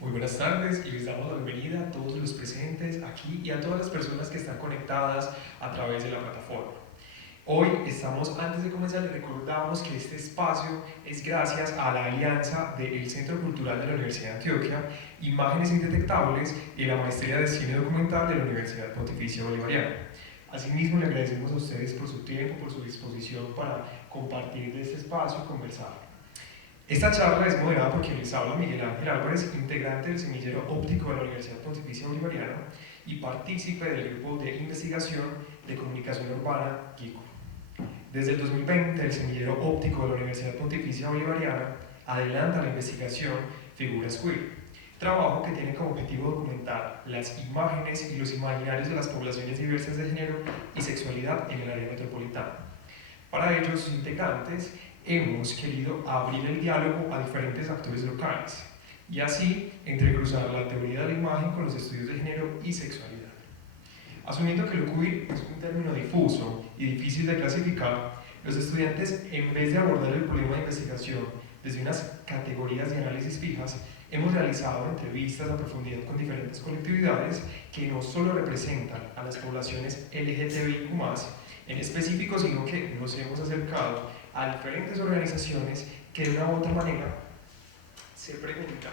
Muy buenas tardes y les damos la bienvenida a todos los presentes aquí y a todas las personas que están conectadas a través de la plataforma. Hoy antes de comenzar, les recordamos que este espacio es gracias a la alianza del Centro Cultural de la Universidad de Antioquia, Imágenes Indetectables y la Maestría de Cine Documental de la Universidad Pontificia Bolivariana. Asimismo, le agradecemos a ustedes por su tiempo, por su disposición para compartir de este espacio y conversar. Esta charla es moderada por quien les habla, Miguel Ángel Álvarez, integrante del Semillero Óptico de la Universidad Pontificia Bolivariana y partícipe del grupo de investigación de comunicación urbana GICO. Desde el 2020, el Semillero Óptico de la Universidad Pontificia Bolivariana adelanta la investigación Figuras Queer, trabajo que tiene como objetivo documentar las imágenes y los imaginarios de las poblaciones diversas de género y sexualidad en el área metropolitana. Para ello, sus integrantes hemos querido abrir el diálogo a diferentes actores locales y así entrecruzar la teoría de la imagen con los estudios de género y sexualidad. Asumiendo que lo queer es un término difuso y difícil de clasificar, los estudiantes, en vez de abordar el problema de investigación desde unas categorías de análisis fijas, hemos realizado entrevistas a profundidad con diferentes colectividades que no solo representan a las poblaciones LGTBIQ+, en específico, sino que nos hemos acercado a diferentes organizaciones que de una u otra manera se preguntan,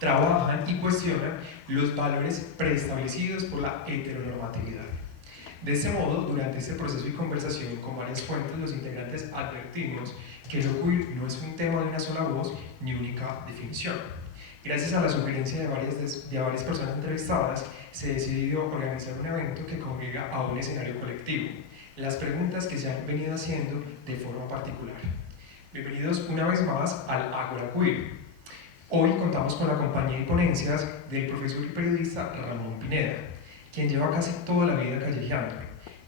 trabajan y cuestionan los valores preestablecidos por la heteronormatividad. De este modo, durante este proceso y conversación con varias fuentes, los integrantes advertimos que lo queer no es un tema de una sola voz ni única definición. Gracias a la sugerencia de varias personas entrevistadas, se decidió organizar un evento que congrega a un escenario colectivo, las preguntas que se han venido haciendo de forma particular. Bienvenidos una vez más al Ágora Queer. Hoy contamos con la compañía y ponencias del profesor y periodista Ramón Pineda, quien lleva casi toda la vida callejeando,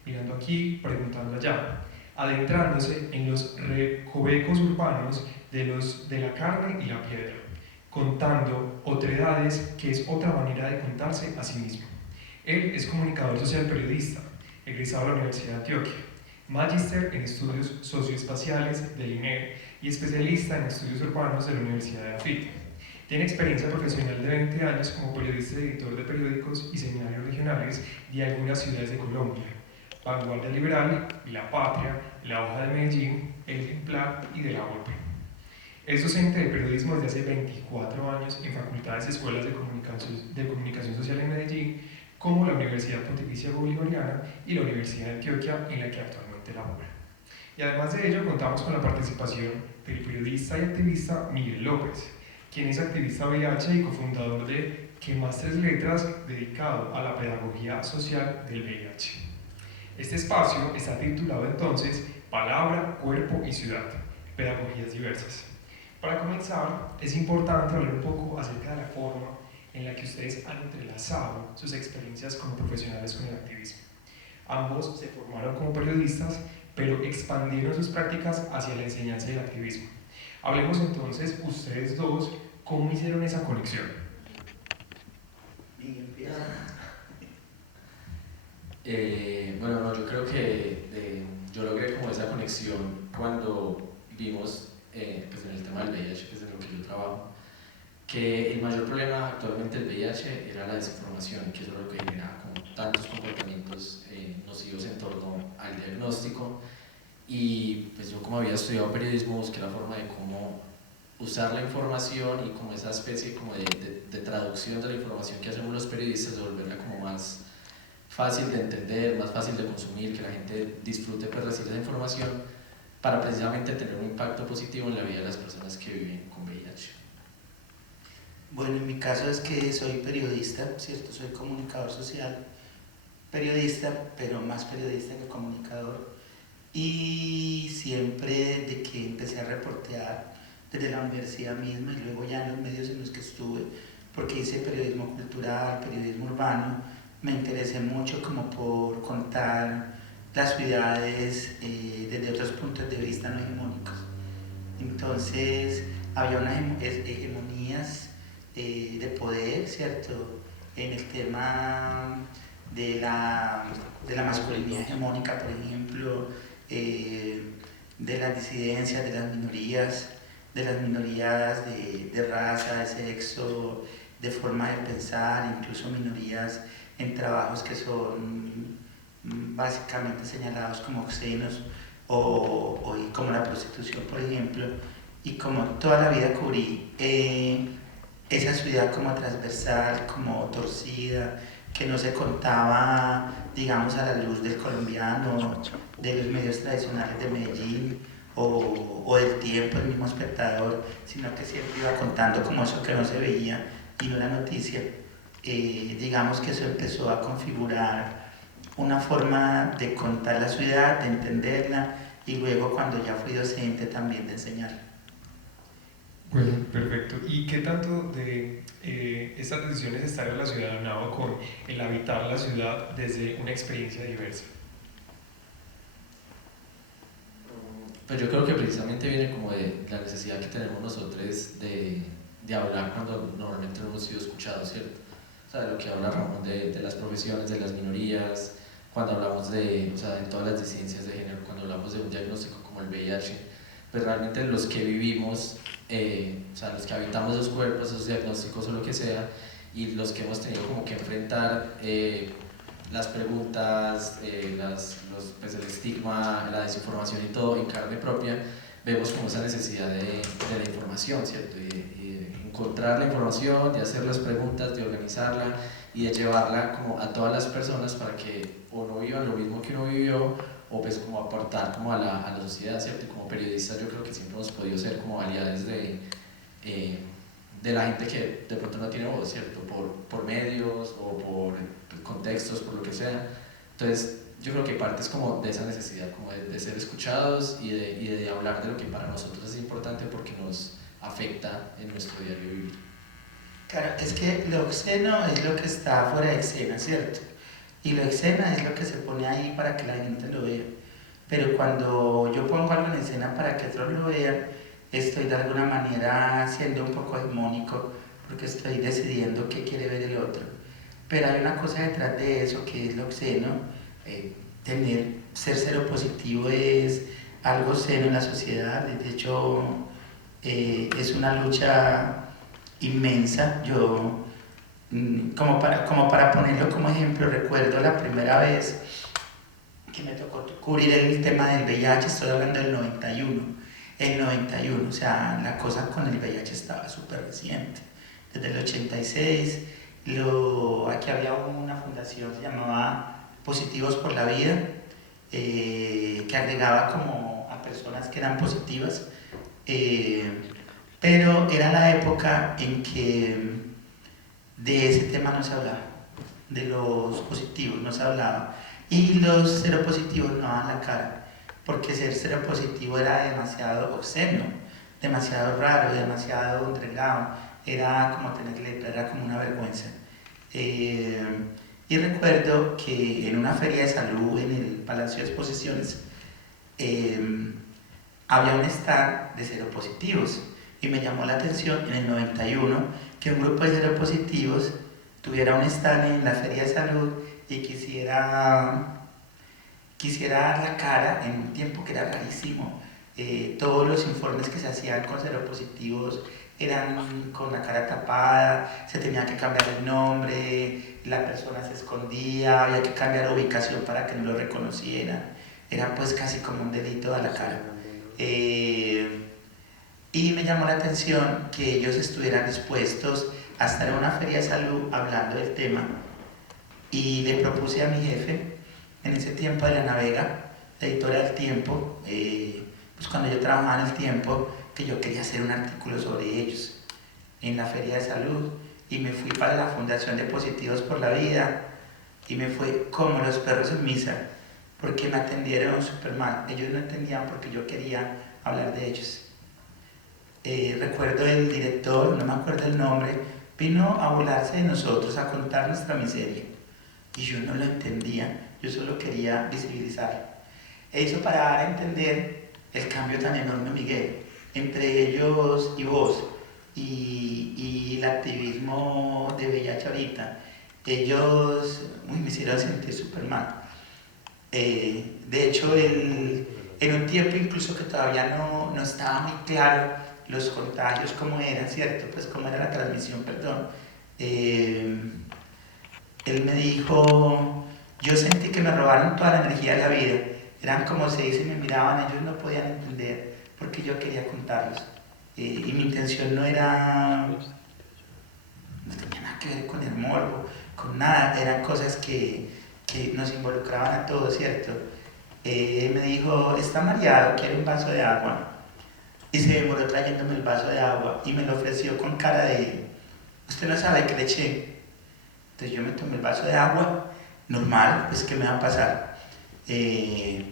mirando aquí, preguntando allá, adentrándose en los recovecos urbanos de la carne y la piedra, contando otredades que es otra manera de contarse a sí mismo. Él es comunicador social periodista, egresado de la Universidad de Antioquia, magíster en estudios socioespaciales del INER y especialista en estudios urbanos de la Universidad de Anfite. Tiene experiencia profesional de 20 años como periodista y editor de periódicos y seminarios regionales de algunas ciudades de Colombia: Vanguardia Liberal, La Patria, La Hoja de Medellín, El Ejemplar y de la Urbe. Es docente de periodismo desde hace 24 años en facultades y escuelas de comunicación social en Medellín, como la Universidad Pontificia Bolivariana y la Universidad de Antioquia, en la que actualmente labora. Y además de ello, contamos con la participación del periodista y activista Miguel López, quien es activista VIH y cofundador de Que Más Tres Letras, dedicado a la pedagogía social del VIH. Este espacio está titulado entonces Palabra, Cuerpo y Ciudad, Pedagogías Diversas. Para comenzar, es importante hablar un poco acerca de la forma en la que ustedes han entrelazado sus experiencias como profesionales con el activismo. Ambos se formaron como periodistas, pero expandieron sus prácticas hacia la enseñanza del activismo. Hablemos entonces, ustedes dos, ¿cómo hicieron esa conexión? Bueno, no, yo creo que yo logré como esa conexión cuando vimos pues en el tema del VIH, que es en lo que yo trabajo, que el mayor problema actualmente del VIH era la desinformación, que eso es lo que genera como tantos comportamientos nocivos en torno al diagnóstico. Y pues yo, como había estudiado periodismo, busqué la forma de cómo usar la información y como esa especie como de traducción de la información que hacemos los periodistas, de volverla como más fácil de entender, más fácil de consumir, que la gente disfrute pues recibir esa información, para precisamente tener un impacto positivo en la vida de las personas que viven con VIH. Bueno, en mi caso es que soy periodista, ¿cierto? Soy comunicador social, periodista, pero más periodista que comunicador. Y siempre de que empecé a reportear desde la universidad misma y luego ya en los medios en los que estuve, porque hice periodismo cultural, periodismo urbano, me interesé mucho como por contar las ciudades desde otros puntos de vista no hegemónicos. Entonces había unas hegemonías de poder, ¿cierto? En el tema de la masculinidad hegemónica, por ejemplo, de las disidencias, de las minorías, de las minorías de raza, de sexo, de forma de pensar, incluso minorías en trabajos que son básicamente señalados como obscenos o como la prostitución, por ejemplo, y como toda la vida cubrí esa ciudad como transversal, como torcida, que no se contaba, digamos, a la luz del colombiano, de los medios tradicionales de Medellín o del tiempo, el mismo espectador, sino que siempre iba contando como eso que no se veía y no la noticia. Digamos que eso empezó a configurar una forma de contar la ciudad, de entenderla y luego cuando ya fui docente también de enseñar. Bueno, perfecto. ¿Y qué tanto de estas decisiones está relacionado con el habitar la ciudad desde una experiencia diversa? Pues yo creo que precisamente viene como de la necesidad que tenemos nosotros de hablar cuando normalmente no hemos sido escuchados, ¿cierto? O sea, de lo que habla Ramón de las profesiones, de las minorías, cuando hablamos o sea, de todas las disidencias de género, cuando hablamos de un diagnóstico como el VIH, pues realmente los que vivimos, o sea, los que habitamos esos cuerpos, esos diagnósticos o lo que sea, y los que hemos tenido como que enfrentar las preguntas, pues el estigma, la desinformación y todo en carne propia, vemos como esa necesidad de la información, ¿cierto? Y de encontrar la información, de hacer las preguntas, de organizarla y de llevarla como a todas las personas para que o no vivan lo mismo que uno vivió o pues como aportar como a la sociedad, ¿cierto? Y como periodistas yo creo que siempre hemos podido ser como aliados de la gente que de pronto no tiene voz, ¿cierto? Por medios o por contextos, por lo que sea. Entonces yo creo que parte es como de esa necesidad, como de ser escuchados y de hablar de lo que para nosotros es importante porque nos afecta en nuestro diario vivir. Claro, es que lo obsceno es lo que está fuera de escena, ¿cierto? Y lo escena es lo que se pone ahí para que la gente lo vea. Pero cuando yo pongo algo en escena para que otros lo vean, estoy de alguna manera siendo un poco hegemónico porque estoy decidiendo qué quiere ver el otro. Pero hay una cosa detrás de eso que es lo obsceno. Ser cero positivo es algo obsceno en la sociedad. De hecho, es una lucha inmensa. Yo, como para ponerlo como ejemplo, recuerdo la primera vez que me tocó cubrir el tema del VIH, estoy hablando del 91. El 91, o sea, la cosa con el VIH estaba súper reciente. Desde el 86, aquí había una fundación, se llamaba Positivos por la Vida, que agregaba como a personas que eran positivas, pero era la época en que de ese tema no se hablaba, de los positivos no se hablaba, y los seropositivos no daban la cara, porque ser seropositivo era demasiado obsceno, demasiado raro, demasiado entregado, era como tener lepra, era como una vergüenza. Y recuerdo que en una feria de salud en el Palacio de Exposiciones había un stand de seropositivos y me llamó la atención en el 91 que un grupo de seropositivos tuviera un stand en la feria de salud y quisiera dar la cara en un tiempo que era rarísimo. Todos los informes que se hacían con seropositivos eran con la cara tapada, se tenía que cambiar el nombre, la persona se escondía, había que cambiar ubicación para que no lo reconocieran. Era pues casi como un delito a la cara. Y me llamó la atención que ellos estuvieran dispuestos a estar en una feria de salud hablando del tema y le propuse a mi jefe, en ese tiempo de La Navega, editora del Tiempo, pues cuando yo trabajaba en el Tiempo, que yo quería hacer un artículo sobre ellos en la feria de salud y me fui para la Fundación de Positivos por la Vida y me fue como los perros en misa porque me atendieron súper mal. Ellos no entendían porque yo quería hablar de ellos. Recuerdo el director, no me acuerdo el nombre, vino a burlarse de nosotros, a contar nuestra miseria y yo no lo entendía, yo solo quería visibilizar. Eso para dar a entender el cambio tan enorme, Miguel, entre ellos y vos y el activismo de VIH ahorita. Ellos me hicieron sentir súper mal. De hecho, en un tiempo incluso que todavía no estaba muy claro los contagios cómo eran, ¿cierto? Pues cómo era la transmisión, perdón. Él me dijo, yo sentí que me robaron toda la energía de la vida. Eran como seis y me miraban, ellos no podían entender porque yo quería contarlos. Y mi intención no era, no tenía nada que ver con el morbo, con nada, eran cosas que nos involucraban a todos, ¿cierto? Me dijo, está mareado, quiere un vaso de agua. Y se demoró trayéndome el vaso de agua y me lo ofreció con cara de, usted no sabe qué le eché. Entonces yo me tomé el vaso de agua, normal, pues qué me va a pasar. Y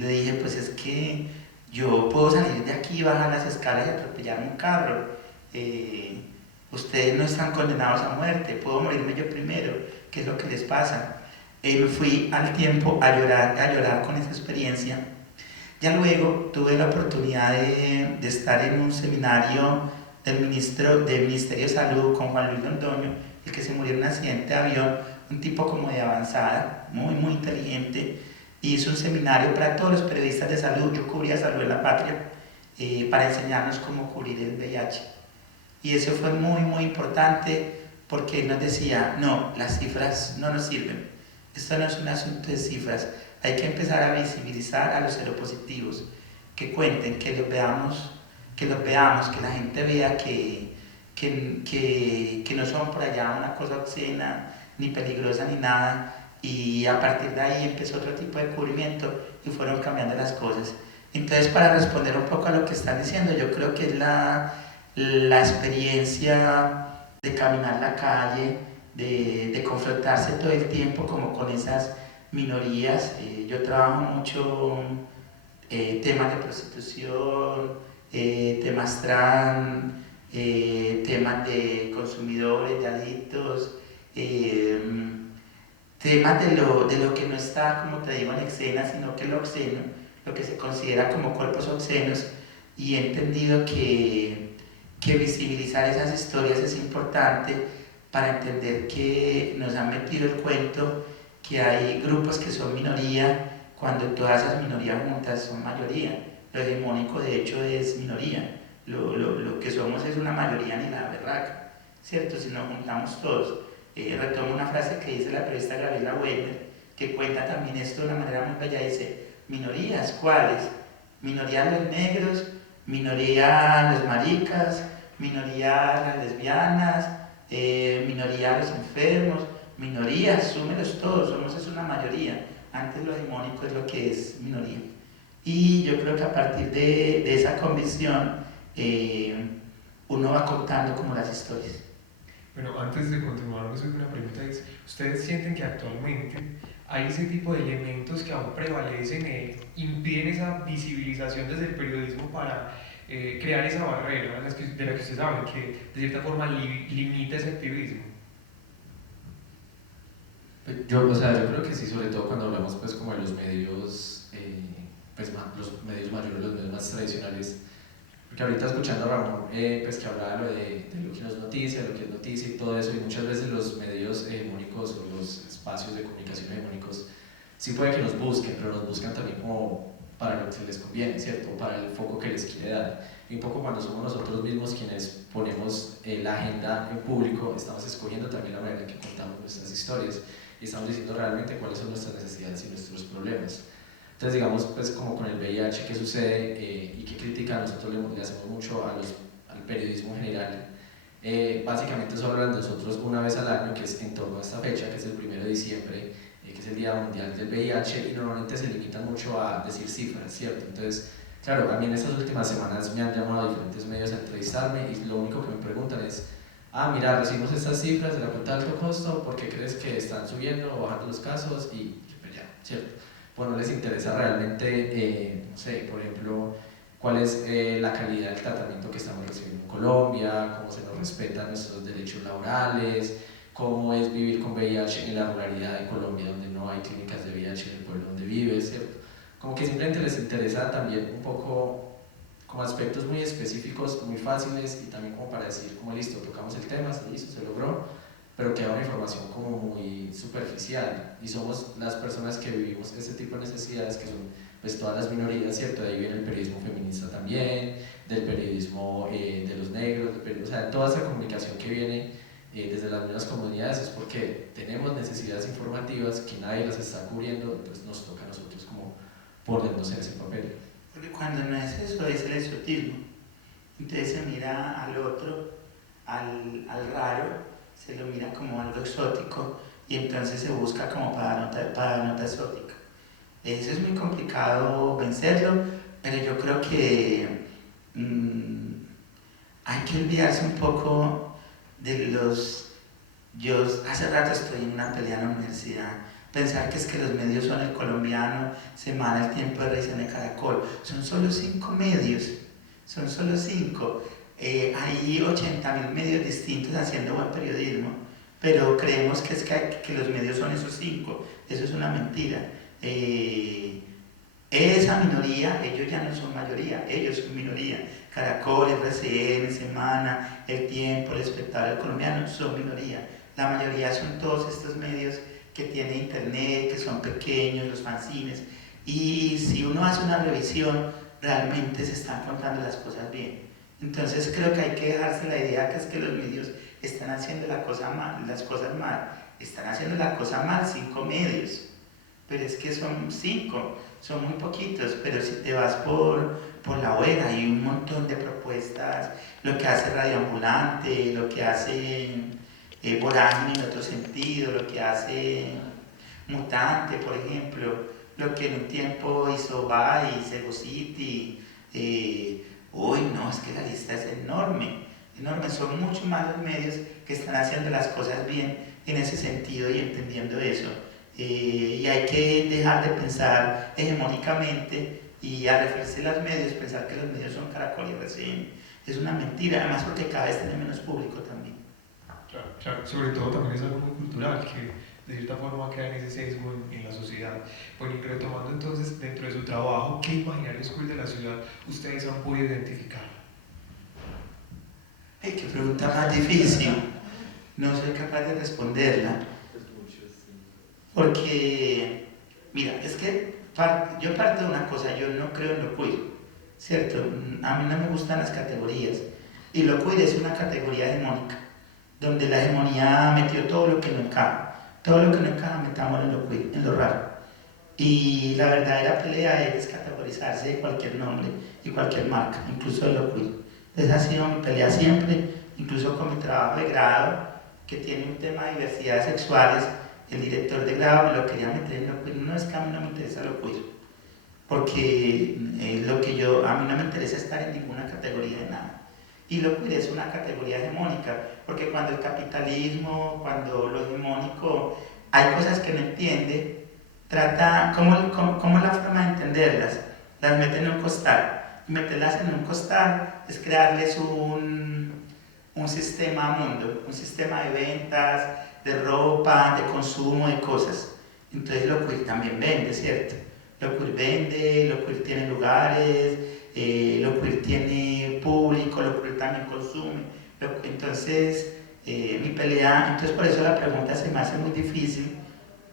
le dije, pues es que yo puedo salir de aquí, bajar las escalas y atropellar un carro. Ustedes no están condenados a muerte, puedo morirme yo primero, ¿qué es lo que les pasa? Me fui al tiempo a llorar con esa experiencia. Ya luego tuve la oportunidad de estar en un seminario del Ministerio de Salud con Juan Luis Londoño, el que se murió en un accidente de avión, un tipo como de avanzada, muy, muy inteligente. Hizo un seminario para todos los periodistas de salud, yo cubría salud en la patria, para enseñarnos cómo cubrir el VIH. Y eso fue muy, muy importante porque él nos decía, no, las cifras no nos sirven. Esto no es un asunto de cifras. Hay que empezar a visibilizar a los seropositivos, que cuenten, que los veamos, que la gente vea que no son por allá una cosa obscena, ni peligrosa, ni nada. Y a partir de ahí empezó otro tipo de cubrimiento y fueron cambiando las cosas. Entonces, para responder un poco a lo que están diciendo, yo creo que es la experiencia de caminar la calle, de confrontarse todo el tiempo como con esas minorías. Yo trabajo mucho temas de prostitución, temas trans, temas de consumidores, de adictos, temas de lo que no está, como te digo, en escena, sino que lo obsceno, lo que se considera como cuerpos obscenos, y he entendido que visibilizar esas historias es importante para entender que nos han metido el cuento, que hay grupos que son minoría, cuando todas esas minorías juntas son mayoría. Lo hegemónico de hecho es minoría, lo que somos es una mayoría ni la berraca, ¿cierto? Si nos juntamos todos. Retomo una frase que dice la periodista Gabriela Weiner, que cuenta también esto de una manera muy bella, dice, minorías, ¿cuáles? Minorías los negros, minoría los maricas, minoría las lesbianas, minoría los enfermos, minorías, súmelos todos, somos es una mayoría. Antes lo hegemónico es lo que es minoría. Y yo creo que a partir de esa convicción uno va contando como las historias. Bueno, antes de continuar, una pregunta es, ¿ustedes sienten que actualmente hay ese tipo de elementos que aún prevalecen e impiden esa visibilización desde el periodismo para crear esa barrera de la que ustedes hablan, que de cierta forma limita ese activismo? Yo, o sea, yo creo que sí, sobre todo cuando hablamos pues como de los medios, pues los medios mayores, los medios más tradicionales, porque ahorita escuchando a Ramón, pues que hablaba de lo que no es noticia, lo que es noticia y todo eso, y muchas veces los medios hegemónicos o los espacios de comunicación hegemónicos sí puede que nos busquen, pero nos buscan también como para lo que les conviene, ¿cierto? Para el foco que les quiere dar. Y un poco cuando somos nosotros mismos quienes ponemos la agenda en público, estamos escogiendo también la manera en que contamos nuestras historias y estamos diciendo realmente cuáles son nuestras necesidades y nuestros problemas. Entonces, digamos, pues como con el VIH, ¿qué sucede y qué crítica nosotros le hacemos mucho al periodismo en general? Básicamente solo hablan de nosotros una vez al año, que es en torno a esta fecha, que es el 1 de diciembre, que es el Día Mundial del VIH, y normalmente se limitan mucho a decir cifras, ¿cierto? Entonces, claro, a mí en estas últimas semanas me han llamado diferentes medios a entrevistarme y lo único que me preguntan es, mira, recibimos estas cifras de la cuenta de alto costo, ¿por qué crees que están subiendo o bajando los casos? Y pues ya, ¿cierto? Bueno, les interesa realmente, no sé, por ejemplo, cuál es la calidad del tratamiento que estamos recibiendo en Colombia, cómo se nos respetan nuestros derechos laborales, cómo es vivir con VIH en la ruralidad de Colombia, donde no hay clínicas de VIH en el pueblo donde vives, ¿cierto? Como que simplemente les interesa también un poco como aspectos muy específicos, muy fáciles y también como para decir, como listo, tocamos el tema, listo, se logró, pero queda una información como muy superficial y somos las personas que vivimos este tipo de necesidades que son pues todas las minorías, ¿cierto? De ahí viene el periodismo feminista también, del periodismo de los negros, o sea, toda esa comunicación que viene desde las mismas comunidades es porque tenemos necesidades informativas que nadie las está cubriendo, entonces nos toca a nosotros como ponernos en ese papel. Porque cuando no es eso, es el exotismo. Entonces se mira al otro, al raro, se lo mira como algo exótico y entonces se busca como para nota exótica. Eso es muy complicado vencerlo, pero yo creo que hay que olvidarse un poco de los... Yo hace rato estoy en una pelea en la universidad. Pensar que es que los medios son el colombiano, Semana, El Tiempo de Revisión de Caracol. Son solo 5 medios, son solo 5. Hay 80.000 medios distintos haciendo buen periodismo, pero creemos que, que los medios son esos 5. Eso es una mentira. Esa minoría, ellos ya no son mayoría, ellos son minoría. Caracol, RCN, Semana, El Tiempo, El Espectador, El Colombiano son minoría. La mayoría son todos estos medios que tienen internet, que son pequeños, los fanzines. Y si uno hace una revisión, realmente se están contando las cosas bien. Entonces creo que hay que dejarse la idea que es que los medios están haciendo las cosas mal. Están haciendo la cosa mal 5 medios. Pero es que son 5, son muy poquitos, pero si te vas por la web hay un montón de propuestas, lo que hace Radio Ambulante, lo que hace Vorágine en otro sentido, lo que hace Mutante, por ejemplo, lo que en un tiempo hizo Vice, Ego City, uy no, es que la lista es enorme, enorme, son mucho más los medios que están haciendo las cosas bien en ese sentido y entendiendo eso. Y hay que dejar de pensar hegemónicamente y al referirse a los medios, pensar que los medios son Caracol y RCN. Es una mentira, además porque cada vez tiene menos público también. Claro, claro. Sobre todo también es algo muy cultural que de cierta forma queda en ese sesgo en la sociedad. Bueno, y retomando entonces dentro de su trabajo, ¿qué imaginarios queer de la ciudad ustedes han podido identificar? ¡Ay, qué pregunta más difícil! No soy capaz de responderla. Porque, mira, es que yo parto de una cosa, yo no creo en lo queer, ¿cierto? A mí no me gustan las categorías. Y lo queer es una categoría hegemónica, donde la hegemonía metió todo lo que no encaja. Todo lo que no encaja metamos en lo queer, en lo raro. Y la verdadera pelea es descategorizarse de cualquier nombre y cualquier marca, incluso de lo queer. Esa ha sido mi pelea siempre, incluso con mi trabajo de grado, que tiene un tema de diversidades sexuales. El director de grado me lo quería meter en lo queer. No, es que a mí no me interesa lo queer, porque a mí no me interesa estar en ninguna categoría de nada. Y lo queer es una categoría hegemónica, porque cuando el capitalismo, cuando lo hegemónico, hay cosas que no entiende, trata, ¿cómo es la forma de entenderlas? Las mete en un costal. Y meterlas en un costal es crearles un sistema mundo, un sistema de ventas, de ropa, de consumo, de cosas. Entonces lo queer también vende, ¿cierto? Lo queer vende, lo queer tiene lugares, lo queer tiene público, lo queer también consume. Entonces, mi pelea, entonces por eso la pregunta se me hace muy difícil,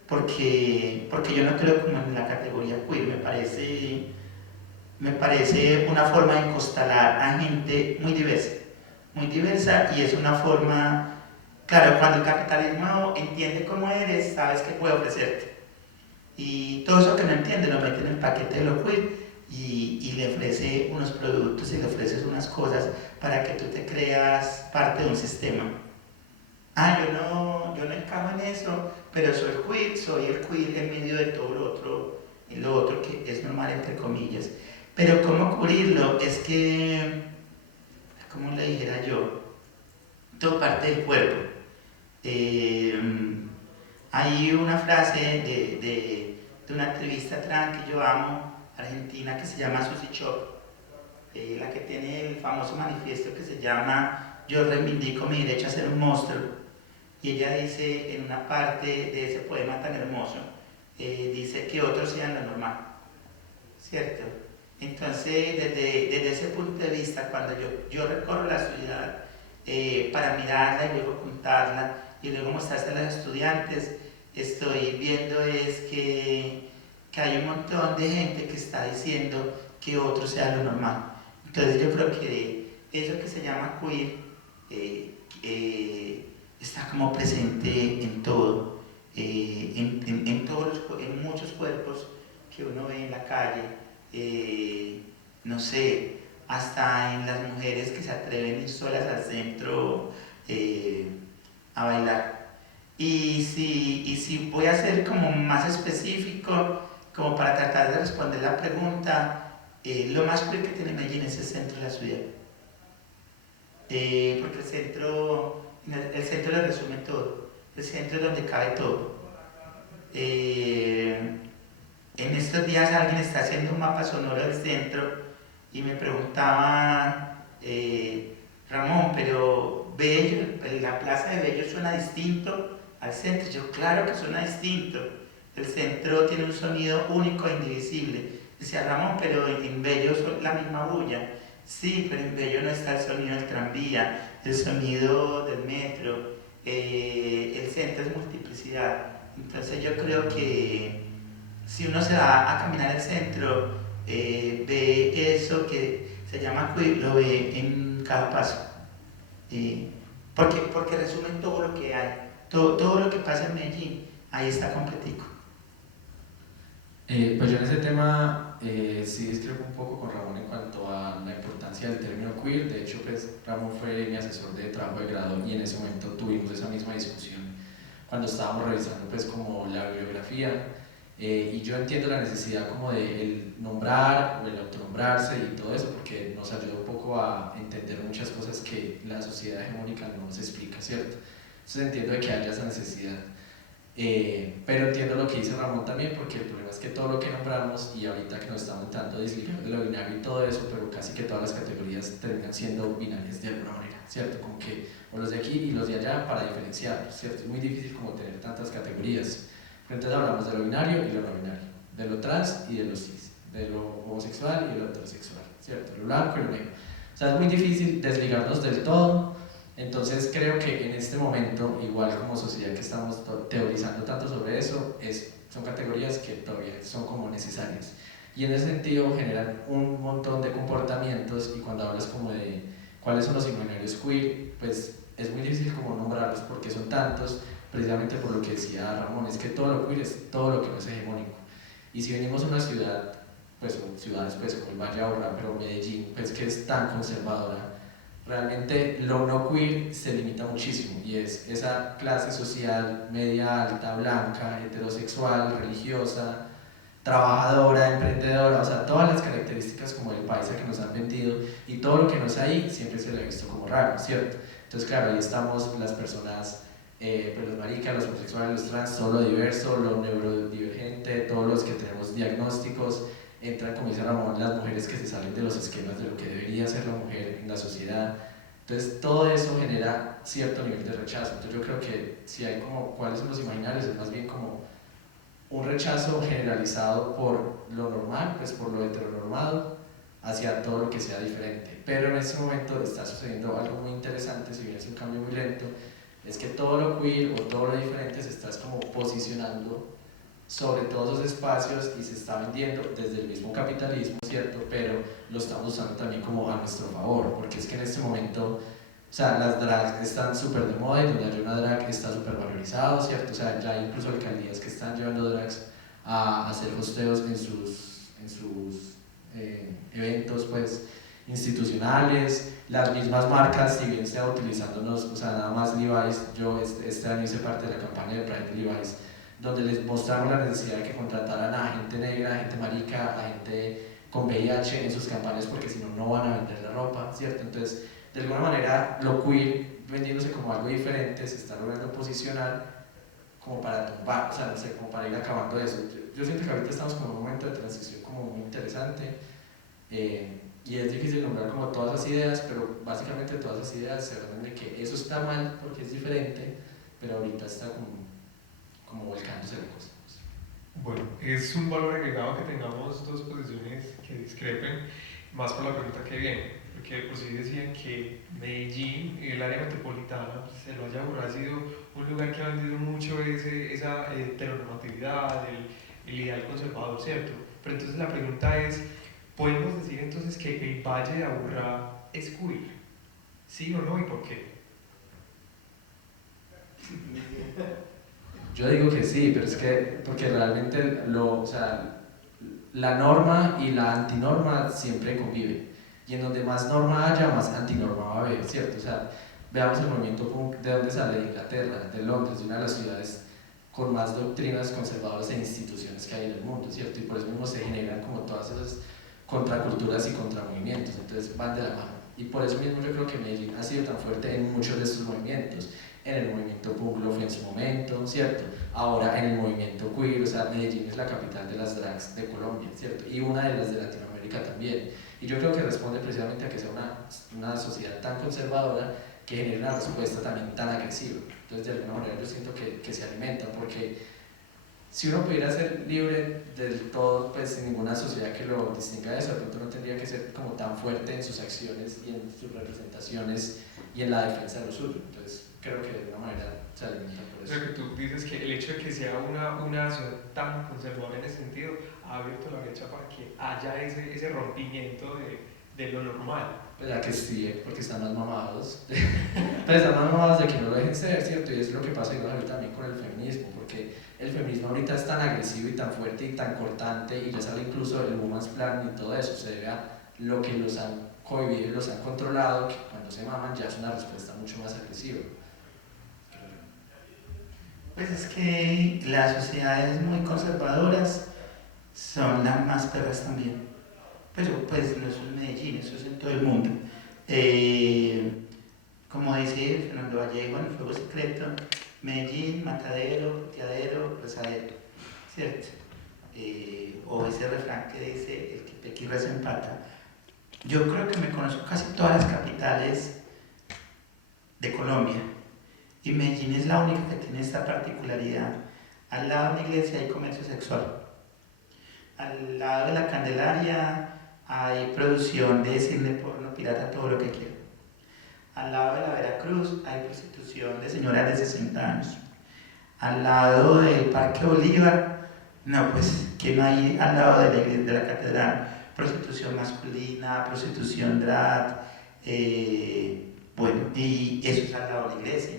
porque yo no creo como en la categoría queer, me parece una forma de encostalar a gente muy diversa y es una forma. Claro, cuando el capitalismo entiende cómo eres, sabes qué puede ofrecerte. Y todo eso que no entiende lo mete en el paquete de lo queer y le ofrece unos productos y le ofreces unas cosas para que tú te creas parte de un sistema. Yo no encajo en eso, pero soy el queer en medio de todo lo otro que es normal entre comillas. Pero cómo cubrirlo es que, como le dijera yo, todo parte del cuerpo. Hay una frase de una activista trans que yo amo, argentina, que se llama Susie Chop, la que tiene el famoso manifiesto que se llama Yo reivindico mi derecho a ser un monstruo. Y ella dice en una parte de ese poema tan hermoso, dice que otros sean lo normal, ¿cierto? Entonces, desde ese punto de vista, cuando yo recorro la ciudad para mirarla y luego contarla y luego mostrársela a los estudiantes, estoy viendo es que hay un montón de gente que está diciendo que otro sea lo normal. Entonces yo creo que eso que se llama queer está como presente en todo, en muchos cuerpos que uno ve en la calle, no sé, hasta en las mujeres que se atreven a ir solas al centro a bailar. Y si voy a ser como más específico, como para tratar de responder la pregunta, lo más queer que tiene Medellín es el centro de la ciudad. Porque el centro le resume todo, el centro es donde cabe todo. En estos días alguien está haciendo un mapa sonoro del centro y me preguntaba, Ramón, pero Bello, la plaza de Bello suena distinto al centro. Yo, claro que suena distinto. El centro tiene un sonido único e indivisible. Decía Ramón, pero en Bello es la misma bulla. Sí, pero en Bello no está el sonido del tranvía, el sonido del metro. El centro es multiplicidad. Entonces yo creo que si uno se va a caminar el centro, ve eso que se llama queer, lo ve en cada paso. Porque resumen todo lo que hay, todo lo que pasa en Medellín, ahí está completico. Pues yo en ese tema sí discrepo un poco con Ramón en cuanto a la importancia del término queer. De hecho, pues Ramón fue mi asesor de trabajo de grado y en ese momento tuvimos esa misma discusión cuando estábamos revisando pues como la bibliografía. Y yo entiendo la necesidad como de el nombrar o el autonombrarse y todo eso porque nos ayuda un poco a entender muchas cosas que la sociedad hegemónica no nos explica, ¿cierto? Entonces entiendo de que haya esa necesidad. Pero entiendo lo que dice Ramón también porque el problema es que todo lo que nombramos y ahorita que nos estamos intentando desligar de lo binario y todo eso, pero casi que todas las categorías terminan siendo binarias de alguna manera, ¿cierto? Como que o los de aquí y los de allá para diferenciarlos, ¿cierto? Es muy difícil como tener tantas categorías. Entonces hablamos de lo binario y lo no binario, de lo trans y de lo cis, de lo homosexual y lo heterosexual, ¿cierto? Lo blanco y lo negro. O sea, es muy difícil desligarnos del todo. Entonces creo que en este momento, igual como sociedad que estamos teorizando tanto sobre eso, son categorías que todavía son como necesarias. Y en ese sentido generan un montón de comportamientos y cuando hablas como de cuáles son los imaginarios queer, pues es muy difícil como nombrarlos porque son tantos, precisamente por lo que decía Ramón, es que todo lo queer es todo lo que no es hegemónico. Y si venimos a una ciudad, pues o ciudades pues como el Valle de Aburrá, pero Medellín, pues que es tan conservadora, realmente lo no queer se limita muchísimo y es esa clase social media alta, blanca, heterosexual, religiosa, trabajadora, emprendedora, o sea, todas las características como del paisa que nos han vendido y todo lo que no es ahí siempre se le ha visto como raro, ¿cierto? Entonces, claro, ahí estamos las personas, pues los maricas, los homosexuales, los trans, todo lo diverso, lo neurodivergente, todos los que tenemos diagnósticos, entran, como dice Ramón, las mujeres que se salen de los esquemas de lo que debería ser la mujer en la sociedad. Entonces, todo eso genera cierto nivel de rechazo. Entonces, yo creo que si hay como cuáles son los imaginarios, es más bien como un rechazo generalizado por lo normal, pues por lo heteronormado, hacia todo lo que sea diferente. Pero en este momento está sucediendo algo muy interesante, si bien es un cambio muy lento, es que todo lo queer o todo lo diferente se está como posicionando sobre todos esos espacios y se está vendiendo desde el mismo capitalismo, ¿cierto? Pero lo estamos usando también como a nuestro favor, porque es que en este momento, o sea, las drags están súper de moda y donde hay una drag está súper valorizado, ¿cierto? O sea, ya hay incluso alcaldías que están llevando drags a hacer hosteos en sus eventos, pues, institucionales. Las mismas marcas, si bien sea utilizándonos, o sea, nada más Levi's, yo este año hice parte de la campaña de Pride Levi's, donde les mostramos la necesidad de que contrataran a gente negra, a gente marica, a gente con VIH en sus campañas porque si no, no van a vender la ropa, ¿cierto? Entonces, de alguna manera, lo queer, vendiéndose como algo diferente, se está logrando posicionar como para tumbar, o sea, no sé, como para ir acabando eso. Yo siento que ahorita estamos como en un momento de transición como muy interesante y es difícil nombrar como todas las ideas, pero básicamente todas las ideas se tratan de que eso está mal porque es diferente, pero ahorita está como volcándose la cosa. Bueno, es un valor agregado que tengamos dos posiciones que discrepen, más por la pregunta que viene, porque por sí decían que Medellín, el área metropolitana, pues, el Valle de Aburrá ha sido un lugar que ha vendido mucho esa heteronormatividad, el ideal conservador, ¿cierto? Pero entonces la pregunta es, podemos decir entonces que el Valle de Aburrá es queer, ¿sí o no y por qué? Yo digo que sí, pero es que, porque realmente o sea, la norma y la antinorma siempre conviven. Y en donde más norma haya, más antinorma va a haber, ¿cierto? O sea, veamos el movimiento punk, de dónde sale, de Inglaterra, de Londres, de una de las ciudades con más doctrinas conservadoras e instituciones que hay en el mundo, ¿cierto? Y por eso mismo se generan como todas esas contraculturas y contramovimientos, entonces van de la mano. Y por eso mismo yo creo que Medellín ha sido tan fuerte en muchos de estos movimientos. En el movimiento punk lo fue en su momento, ¿cierto? Ahora en el movimiento queer, o sea, Medellín es la capital de las drags de Colombia, ¿cierto? Y una de las de Latinoamérica también. Y yo creo que responde precisamente a que sea una sociedad tan conservadora que genera una respuesta también tan agresiva. Entonces, de alguna manera, yo siento que se alimentan, porque si uno pudiera ser libre del todo, pues sin ninguna sociedad que lo distinga de eso, de pronto no tendría que ser como tan fuerte en sus acciones y en sus representaciones y en la defensa de lo suyo. Entonces, creo que de alguna manera se alimentan por eso. O sea, que tú dices que el hecho de que sea una ciudad tan conservadora en ese sentido ha abierto la brecha para que haya ese rompimiento de lo normal. Pues la que sí, porque están más mamados. Pues están más mamados de que no lo dejen ser, ¿cierto? Y es lo que pasa igual también con el feminismo, porque el feminismo ahorita es tan agresivo y tan fuerte y tan cortante, y ya sale incluso el woman's plan y todo eso, se debe a lo que los han cohibido y los han controlado, que cuando se maman ya es una respuesta mucho más agresiva. Pues es que las sociedades muy conservadoras son las más perras también. Pero pues no es en Medellín, eso es en todo el mundo. Como dice Fernando Vallejo en El Fuego Secreto, Medellín, matadero, puteadero, rezadero, ¿cierto? O ese refrán que dice, el que peca y reza empata. Yo creo que me conozco casi todas las capitales de Colombia, y Medellín es la única que tiene esta particularidad. Al lado de una iglesia hay comercio sexual, al lado de la Candelaria hay producción de cine porno pirata, todo lo que quiera. Al lado de la Veracruz hay prostitución de señoras de 60 años. Al lado del Parque Bolívar, no, pues, que no hay al lado de la iglesia, de la catedral? Prostitución masculina, prostitución drag, bueno, y eso es al lado de la iglesia,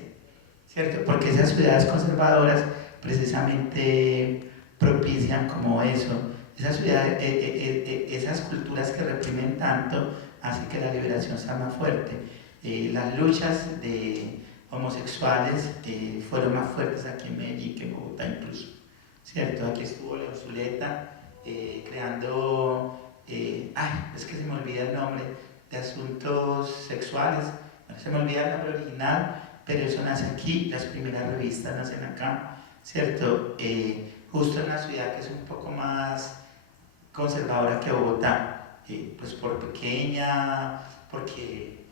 ¿cierto? Porque esas ciudades conservadoras precisamente propician como eso. Esas ciudades, esas culturas que reprimen tanto hacen que la liberación sea más fuerte. Las luchas de homosexuales fueron más fuertes aquí en Medellín que en Bogotá incluso, ¿cierto? Aquí estuvo León Zuleta creando, es que se me olvida el nombre, de asuntos sexuales, se me olvida el nombre original, pero eso nace aquí, las primeras revistas nacen acá, ¿cierto? Justo en una ciudad que es un poco más conservadora que Bogotá, pues por pequeña, porque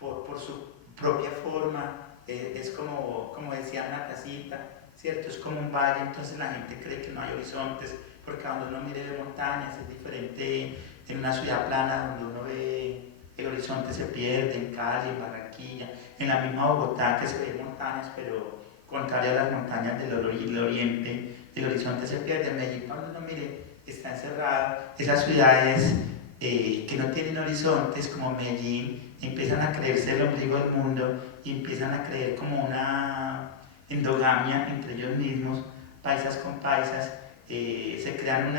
por su propia forma, es como decía una casita, ¿cierto? Es como un valle, entonces la gente cree que no hay horizontes, porque cuando uno mire de montañas es diferente en una ciudad plana donde uno ve el horizonte se pierde, en Cali, en Barranquilla, en la misma Bogotá que se ve montañas, pero contrario a las montañas del oriente, el horizonte se pierde. En Medellín, cuando uno mire, está encerrado. Esas ciudades que no tienen horizontes, como Medellín, empiezan a creerse el ombligo del mundo y empiezan a creer como una endogamia entre ellos mismos, paisas con paisas, se crean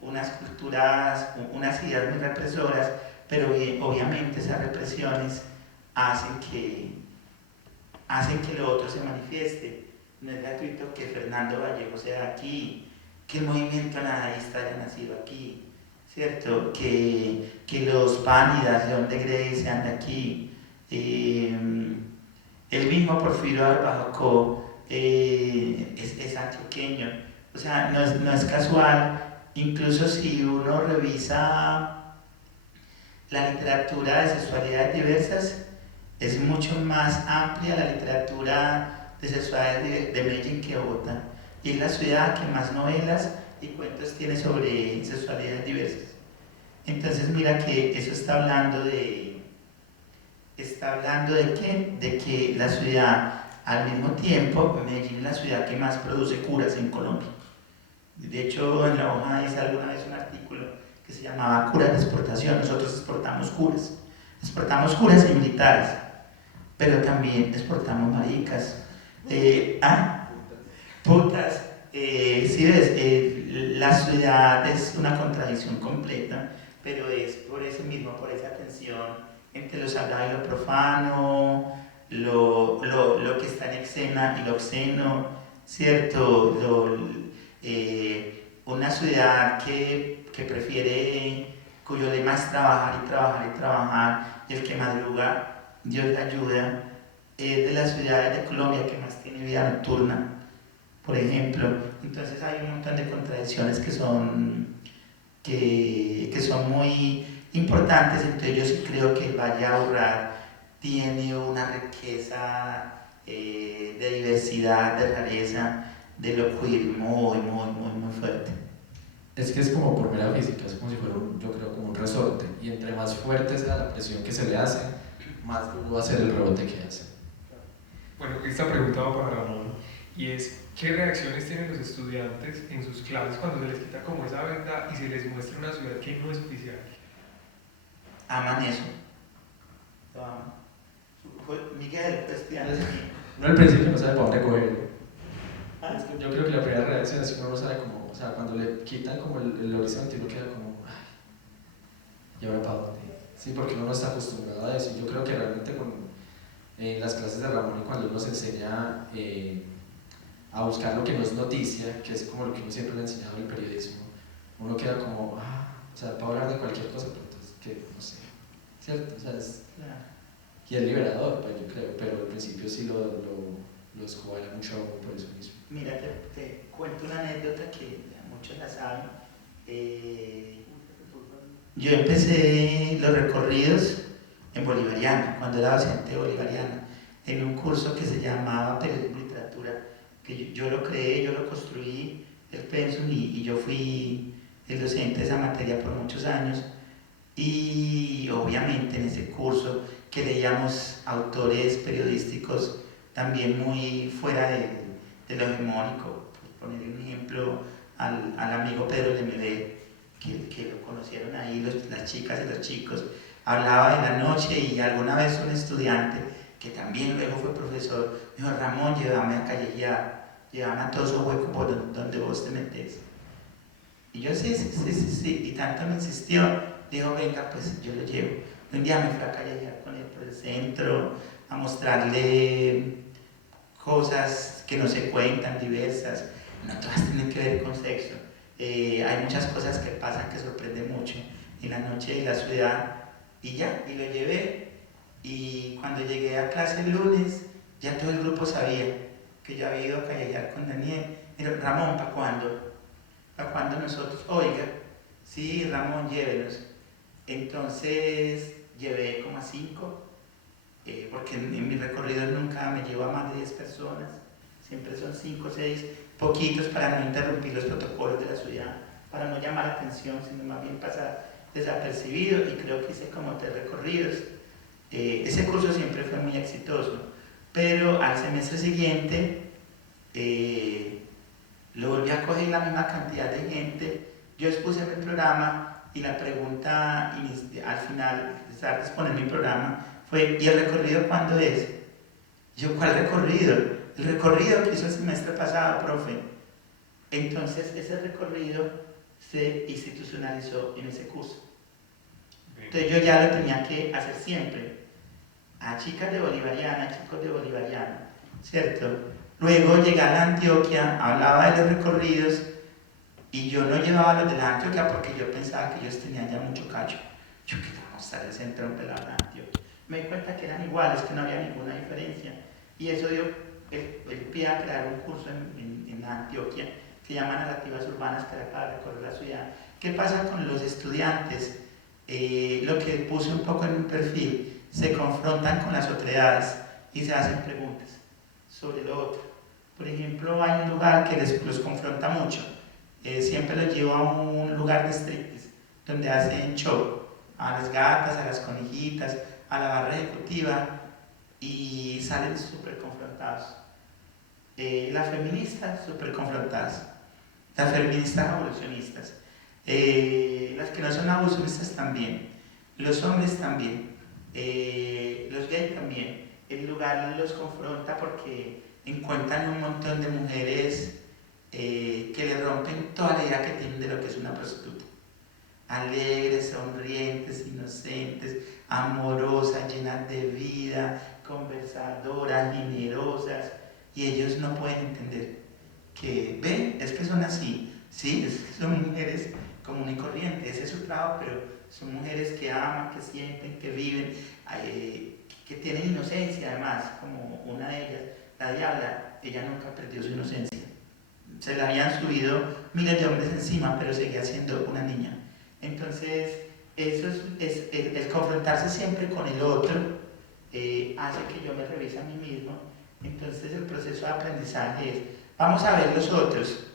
unas culturas, unas ideas muy represoras, pero obviamente esas represiones hacen que lo otro se manifieste. No es gratuito que Fernando Vallejo sea aquí, que el movimiento nadaísta haya nacido aquí, ¿cierto? Que los Pánidas, León de Grey sean de aquí. El mismo Porfirio Arbajocó es antioqueño. O sea, no es casual. Incluso si uno revisa la literatura de sexualidades diversas, es mucho más amplia la literatura de sexualidades de Medellín que Bogotá. Y es la ciudad que más novelas y cuentos tiene sobre sexualidades diversas. Entonces mira que eso está hablando de qué, de que la ciudad, al mismo tiempo, Medellín es la ciudad que más produce curas en Colombia. De hecho, en la hoja hice alguna vez un artículo que se llamaba curas de exportación. Nosotros exportamos curas y militares, pero también exportamos maricas, putas. Sí ves, la ciudad es una contradicción completa, pero es por eso mismo, por esa tensión entre lo sagrado y lo profano, lo que está en escena y lo obsceno, ¿cierto? Una ciudad que prefiere, cuyo lema es trabajar y trabajar y trabajar, y el que madruga, Dios le ayuda, es de las ciudades de Colombia que más tiene vida nocturna, por ejemplo. Entonces hay un montón de contradicciones que son muy importantes. Entonces yo sí creo que el Valle Aburrá tiene una riqueza de diversidad, de rareza, de lo queer muy fuerte. Es que es como por mera física, es como si fuera, yo creo, como un resorte, y entre más fuerte sea la presión que se le hace, más duro va a ser el rebote que hace. Bueno, esta pregunta va para Ramón, y es, ¿qué reacciones tienen los estudiantes en sus clases cuando se les quita como esa venda y se les muestra una ciudad que no es oficial? Aman eso. Miguel, pues, estudiante. Uno al principio no sabe para dónde cogerlo. Es que yo creo que la primera reacción es que uno no sabe cómo, o sea, cuando le quitan como el horizonte, uno queda como, ay, ¿y ahora para dónde? Sí, porque uno no está acostumbrado a eso. Yo creo que realmente en las clases de Ramón, y cuando uno se enseña a buscar lo que no es noticia, que es como lo que uno siempre le ha enseñado en el periodismo, uno queda como, o sea, para hablar de cualquier cosa, pero entonces, que no sé, ¿cierto? O sea, y es liberador, pues, yo creo, pero al principio sí lo escobala mucho por eso mismo. Mira, te cuento una anécdota que muchos la saben. Yo empecé los recorridos en Bolivariana, cuando era docente de Bolivariana, en un curso que se llamaba Periodismo y Literatura, que yo lo creé, yo lo construí, el pensum, y yo fui el docente de esa materia por muchos años. Y obviamente en ese curso que leíamos autores periodísticos también muy fuera de lo hegemónico. Por poner un ejemplo, al amigo Pedro Lemebel, que lo conocieron ahí las chicas y los chicos, hablaba de la noche, y alguna vez un estudiante que también luego fue profesor me dijo: Ramón, llévame a callejear, llévame a todos esos huecos por donde vos te metes. Y yo sí, y tanto me insistió, dijo: venga, pues yo lo llevo. Un día me fui a callejear con él por el centro, a mostrarle cosas que no se cuentan, diversas, no todas tienen que ver con sexo. Hay muchas cosas que pasan que sorprenden mucho en la noche de la ciudad, y ya, y lo llevé. Y cuando llegué a clase el lunes, ya todo el grupo sabía que yo había ido a callejear con Daniel. Pero Ramón, ¿para cuándo? ¿Para cuándo nosotros? Oiga, sí, Ramón, llévenos. Entonces llevé como a 5, porque en mis recorridos nunca me llevo a más de 10 personas, siempre son 5 o 6, poquitos, para no interrumpir los protocolos de la ciudad, para no llamar la atención, sino más bien pasar desapercibido. Y creo que hice como 3 recorridos. Ese curso siempre fue muy exitoso, pero al semestre siguiente lo volví a coger la misma cantidad de gente. Yo expuse mi programa, y la pregunta al final de estar exponer mi programa fue: ¿y el recorrido cuándo es? Yo: ¿cuál recorrido? El recorrido que hizo el semestre pasado, profe. Entonces ese recorrido se institucionalizó en ese curso. Entonces yo ya lo tenía que hacer siempre, a chicas de Bolivariana, chicos de Bolivariana, ¿cierto? Luego llegué a la Antioquia, hablaba de los recorridos, y yo no llevaba los de la Antioquia porque yo pensaba que ellos tenían ya mucho cacho. Yo quería mostrar el centro de la Antioquia. Me di cuenta que eran iguales, que no había ninguna diferencia. Y eso dio el pie a crear un curso en la Antioquia que se llama Narrativas Urbanas, que era para recorrer la ciudad. ¿Qué pasa con los estudiantes? Lo que puse un poco en un perfil: se confrontan con las otredades y se hacen preguntas sobre lo otro. Por ejemplo, hay un lugar que los confronta mucho. Siempre los llevo a un lugar de striptease donde hacen show a las gatas, a las conejitas, a la barra ejecutiva, y salen súper confrontados. Las feministas súper confrontadas, las feministas evolucionistas, Las que no son abusionistas también, los hombres también, los gays también. El lugar los confronta porque encuentran un montón de mujeres que le rompen toda la idea que tienen de lo que es una prostituta. Alegres, sonrientes, inocentes, amorosas, llenas de vida, conversadoras, generosas, y ellos no pueden entender que, ven, es que son así, sí, es que son mujeres común y corriente, ese es su trabajo, pero son mujeres que aman, que sienten, que viven, que tienen inocencia además, como una de ellas, la diabla, ella nunca perdió su inocencia. Se le habían subido miles de hombres encima, pero seguía siendo una niña. Entonces, eso es el confrontarse siempre con el otro, hace que yo me revise a mí mismo. Entonces, el proceso de aprendizaje es, vamos a ver los otros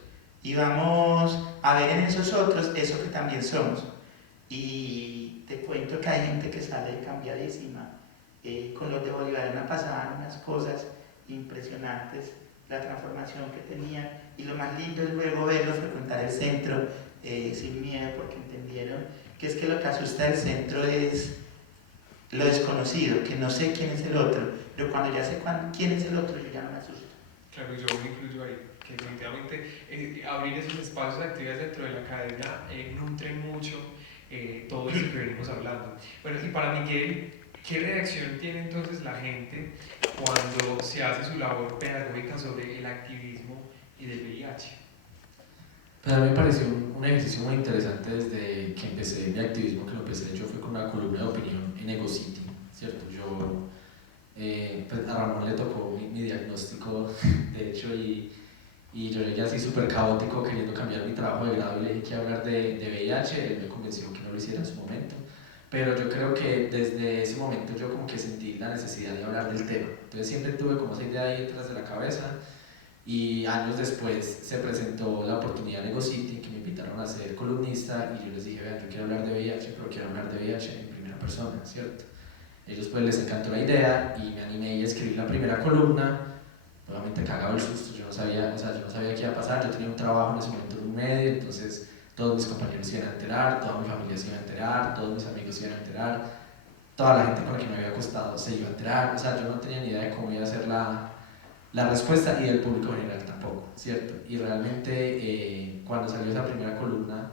y vamos a ver en esos otros eso que también somos. Y te cuento que hay gente que sale cambiadísima. Con los de Bolivariana pasaban unas cosas impresionantes, la transformación que tenían, y lo más lindo es luego verlos frecuentar el centro sin miedo, porque entendieron que es que lo que asusta del centro es lo desconocido, que no sé quién es el otro, pero cuando ya sé quién es el otro, yo ya no me asusto. Claro, yo me incluyo ahí, que definitivamente abrir esos espacios de actividades dentro de la academia nutren mucho todo esto que venimos hablando. Bueno, y para Miguel, ¿qué reacción tiene entonces la gente cuando se hace su labor pedagógica sobre el activismo y del VIH? Pues a mí me pareció un ejercicio muy interesante desde que empecé mi activismo, que lo empecé de hecho fue con una columna de opinión en EgoCity, ¿cierto? Pues a Ramón le tocó mi diagnóstico, de hecho, y yo llegué así súper caótico queriendo cambiar mi trabajo de grado y le dije que hablar de VIH, él me convenció que no lo hiciera en su momento, pero yo creo que desde ese momento yo como que sentí la necesidad de hablar del tema, entonces siempre tuve como esa idea ahí detrás de la cabeza. Y años después se presentó la oportunidad en EgoCity, que me invitaron a ser columnista, y yo les dije, vean, yo quiero hablar de VIH, pero quiero hablar de VIH en primera persona, ¿cierto? Ellos pues les encantó la idea y me animé y escribí la primera columna, nuevamente cagado el susto, yo no sabía, yo no sabía qué iba a pasar, yo tenía un trabajo en ese momento en un medio, entonces todos mis compañeros se iban a enterar, toda mi familia se iba a enterar, todos mis amigos se iban a enterar, toda la gente con la que me había acostado se iba a enterar, yo no tenía ni idea de cómo iba a ser la respuesta, y del público general tampoco, ¿cierto? Y realmente cuando salió esa primera columna,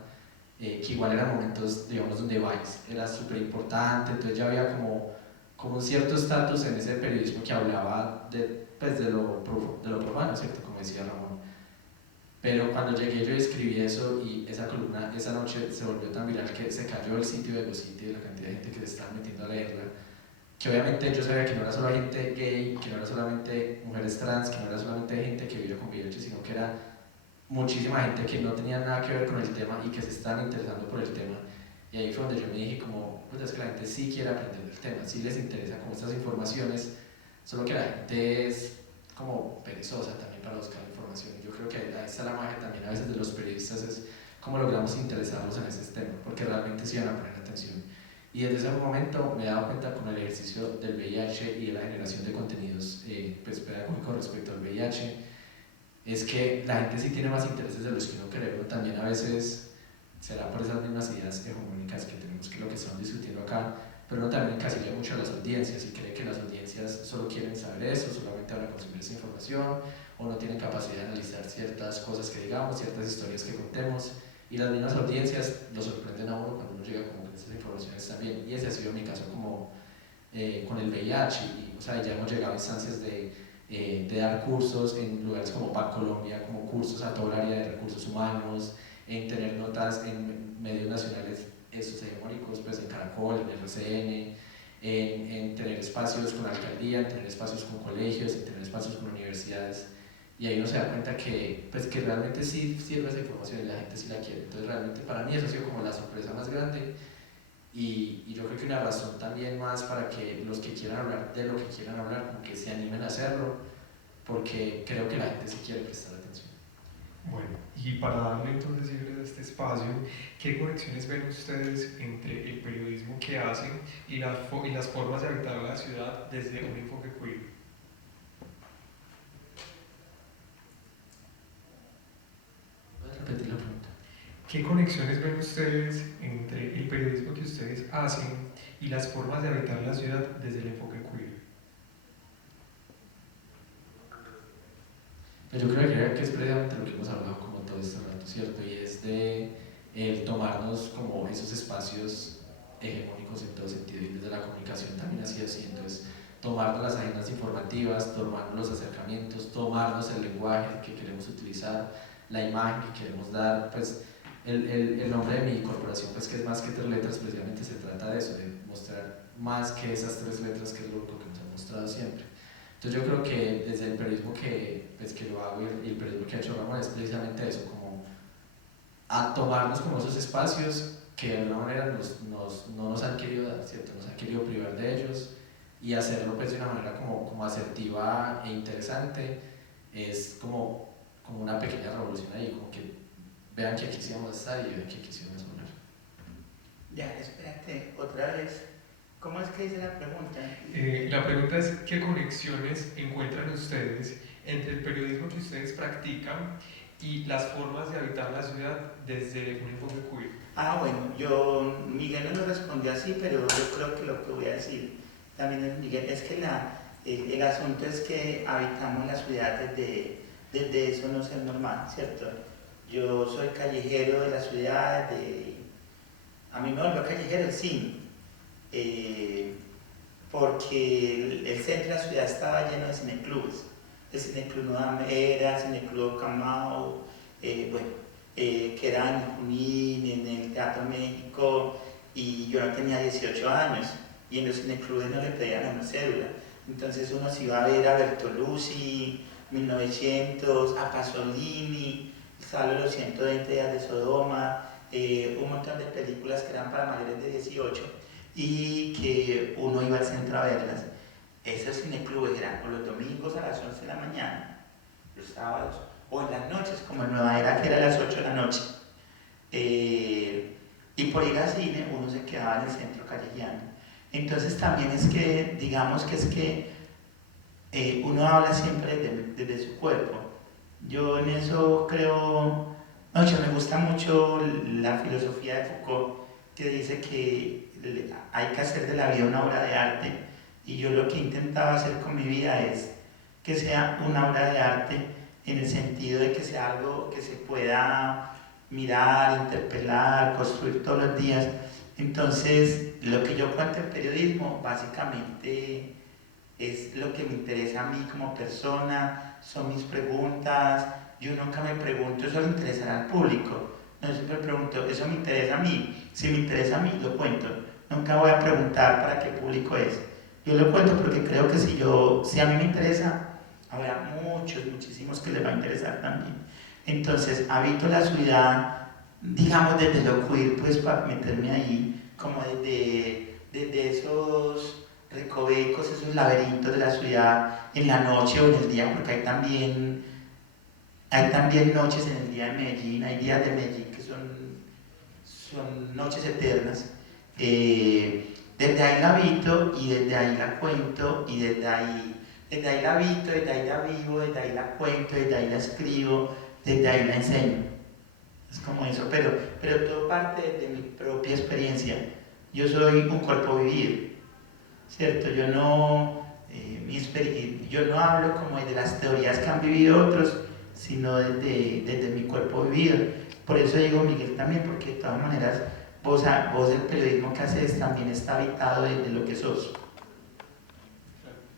que igual eran momentos, digamos, donde Vice era súper importante, entonces ya había como un cierto estatus en ese periodismo que hablaba pues de lo profano, ¿cierto? Como decía Ramón. Pero cuando llegué yo escribí eso, y esa columna esa noche se volvió tan viral que se cayó el sitio de EgoCity de la cantidad de gente que se estaba metiendo a leerla, que obviamente yo sabía que no era solo gente gay, que no era solamente mujeres trans, que no era solamente gente que vive con VIH, sino que era muchísima gente que no tenía nada que ver con el tema y que se estaban interesando por el tema. Y ahí fue donde yo me dije como, pues es que la gente sí quiere aprender del tema, sí les interesa como estas informaciones, solo que la gente es como perezosa también para buscar información. Y yo creo que ahí está la magia también a veces de los periodistas, es cómo logramos interesarlos en ese tema, porque realmente sí van a poner atención. Y desde ese momento me he dado cuenta con el ejercicio del VIH y de la generación de contenidos pues, pedagógicos respecto al VIH, es que la gente sí tiene más intereses de los que uno cree, pero también a veces será por esas mismas ideas hegemónicas que tenemos, que lo que estamos discutiendo acá, pero uno también encasilla mucho a las audiencias y cree que las audiencias solo quieren saber eso, solamente van a consumir esa información, o no tienen capacidad de analizar ciertas cosas que digamos, ciertas historias que contemos, y las mismas audiencias lo sorprenden a uno cuando uno llega como con esas informaciones también, y ese ha sido mi caso como con el VIH, y, ya hemos llegado a instancias de dar cursos en lugares como Bancolombia, como cursos a todo el área de recursos humanos, en tener notas en medios nacionales hegemónicos, pues en Caracol, en RCN, en tener espacios con la alcaldía, en tener espacios con colegios, en tener espacios con universidades, y ahí uno se da cuenta que, pues, que realmente sí sirve esa información y la gente sí la quiere. Entonces realmente para mí eso ha sido como la sorpresa más grande, y yo creo que una razón también más para que los que quieran hablar de lo que quieran hablar, como que se animen a hacerlo, porque creo que la gente sí quiere prestar atención. Bueno, y para darle entonces cierre a este espacio, ¿qué conexiones ven ustedes entre el periodismo que hacen y las formas de habitar la ciudad desde un enfoque queer? ¿Puedes repetir la pregunta? ¿Qué conexiones ven ustedes entre el periodismo que ustedes hacen y las formas de habitar la ciudad desde el enfoque queer? Pues yo creo que es precisamente lo que hemos hablado como todo este rato, ¿cierto? Y es de el tomarnos como esos espacios hegemónicos en todo sentido, y desde la comunicación también ha sido así. Entonces, tomarnos las agendas informativas, tomarnos los acercamientos, tomarnos el lenguaje que queremos utilizar, la imagen que queremos dar. Pues el nombre de mi corporación, pues que es Más que tres letras, precisamente se trata de eso, de mostrar más que esas tres letras, que es lo único que nos han mostrado siempre. Entonces yo creo que desde el periodismo pues, que lo hago, y el periodismo que ha hecho Ramón, es precisamente eso, como a tomarnos como esos espacios que de alguna manera no nos han querido dar, ¿cierto? Nos han querido privar de ellos, y hacerlo pues de una manera como asertiva e interesante. Es como una pequeña revolución ahí, como que vean que aquí sí vamos a estar y vean que aquí sí vamos a hablar. Ya, espérate, otra vez. ¿Cómo es que dice la pregunta? La pregunta es, ¿qué conexiones encuentran ustedes entre el periodismo que ustedes practican y las formas de habitar la ciudad desde un enfoque queer? Bueno, Miguel no lo respondió así, pero yo creo que lo que voy a decir también es Miguel, es que el asunto es que habitamos la ciudad desde eso no ser normal, ¿cierto? Yo soy callejero de la ciudad, a mí me volvió callejero el cine, porque el centro de la ciudad estaba lleno de cineclubes. El Cineclub Nueva Era, el Cineclub Camao, que era en Junín, en el Teatro México, y yo no tenía 18 años, y en los cineclubes no le pedían una cédula. Entonces uno se iba a ver a Bertolucci, 1900, a Pasolini, Salo los 120 días de Sodoma, un montón de películas que eran para mayores de 18 y que uno iba al centro a verlas. Esos cineclubes eran o los domingos a las 11 de la mañana, los sábados, o en las noches, como en Nueva Era, que era a las 8 de la noche. Y por ir al cine uno se quedaba en el centro callejeando. Entonces también es que, digamos que es que uno habla siempre desde su cuerpo. Yo en eso creo, no, yo me gusta mucho la filosofía de Foucault, que dice que hay que hacer de la vida una obra de arte, y yo lo que intentaba hacer con mi vida es que sea una obra de arte en el sentido de que sea algo que se pueda mirar, interpelar, construir todos los días. Entonces, lo que yo cuento en periodismo básicamente es lo que me interesa a mí como persona, son mis preguntas. Yo nunca me pregunto, ¿eso le interesará al público? No, yo siempre pregunto, ¿eso me interesa a mí? Si me interesa a mí, lo cuento. Nunca voy a preguntar para qué público es. Yo lo cuento porque creo que si a mí me interesa, habrá muchísimos que les va a interesar también. Entonces, habito la ciudad, digamos, desde lo queer, pues para meterme ahí, como desde esos recovecos, esos laberintos de la ciudad, en la noche o en el día, porque hay también noches en el día de Medellín, hay días de Medellín que son noches eternas. Desde ahí la habito y desde ahí la cuento, y desde ahí la habito, desde ahí la vivo, desde ahí la cuento, desde ahí la escribo, desde ahí la enseño. Es como eso, pero todo parte de mi propia experiencia. Yo soy un cuerpo vivido, ¿cierto? Yo no hablo como de las teorías que han vivido otros, sino desde mi cuerpo vivido. Por eso digo Miguel también, porque de todas maneras vos el periodismo que haces también está habitado de lo que sos.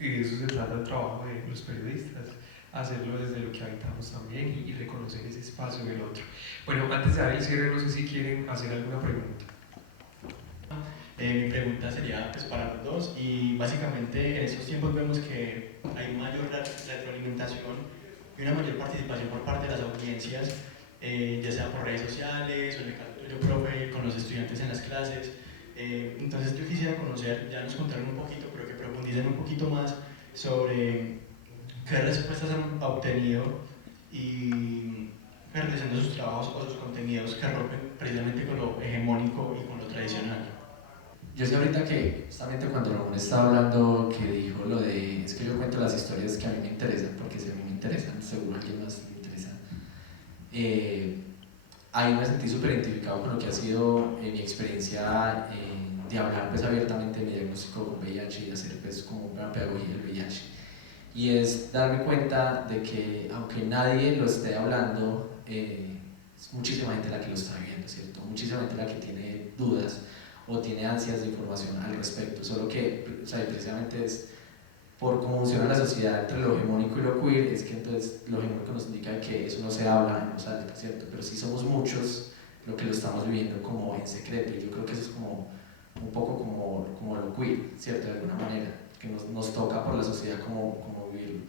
Y de eso se trata el trabajo de los periodistas, hacerlo desde lo que habitamos también y reconocer ese espacio del otro. Bueno, antes de dar el cierre, no sé si quieren hacer alguna pregunta. Mi pregunta sería pues, para los dos, y básicamente en estos tiempos vemos que hay mayor retroalimentación y una mayor participación por parte de las audiencias, ya sea por redes sociales o en el caso tuyo, profe, con los estudiantes en las clases. Entonces yo quisiera conocer, ya nos contaron un poquito, pero que profundicen un poquito más sobre qué respuestas han obtenido y realizando sus trabajos o sus contenidos que rompen precisamente con lo hegemónico y con lo tradicional. Yo sé ahorita que justamente cuando Ramón estaba hablando, que dijo lo de, es que yo cuento las historias que a mí me interesan, porque si a mí me interesan, seguro a alguien más le interesa. ahí me sentí súper identificado con lo que ha sido mi experiencia de hablar pues abiertamente de mi diagnóstico con VIH y hacer pues como una pedagogía del VIH. Y es darme cuenta de que aunque nadie lo esté hablando, es muchísima gente la que lo está viviendo, ¿cierto? Muchísima gente la que tiene dudas o tiene ansias de información al respecto, solo que, o sea, precisamente es por cómo funciona la sociedad entre lo hegemónico y lo queer, es que entonces lo hegemónico nos indica que eso no se habla en voz alta, ¿cierto? Pero sí somos muchos lo que lo estamos viviendo como en secreto, y yo creo que eso es como un poco como lo queer, ¿cierto? De alguna manera, que nos toca por la sociedad como vivirlo.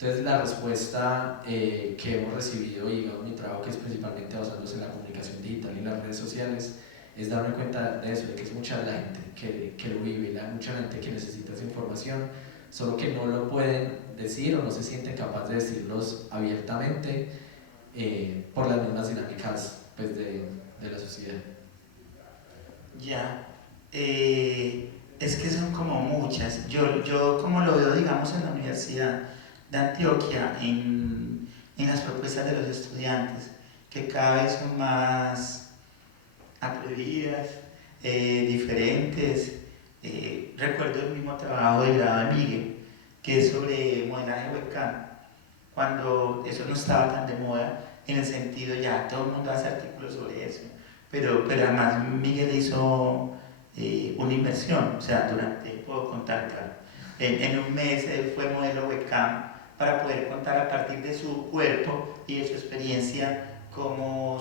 Entonces la respuesta que hemos recibido, y digamos mi trabajo, que es principalmente basándose en la comunicación digital y las redes sociales, es darme cuenta de eso, de que es mucha la gente que lo vive, mucha gente que necesita esa información, solo que no lo pueden decir o no se sienten capaces de decirlos abiertamente por las mismas dinámicas pues, de la sociedad. Ya, es que son como muchas. Yo como lo veo, digamos, en la Universidad de Antioquia, en las propuestas de los estudiantes, que cada vez son más atrevidas, diferentes. Recuerdo el mismo trabajo de grado de Miguel, que es sobre modelaje webcam, cuando eso no estaba tan de moda, en el sentido ya todo el mundo hace artículos sobre eso, pero además Miguel hizo una inversión, o sea, puedo contar, claro, en un mes fue modelo webcam para poder contar a partir de su cuerpo y de su experiencia cómo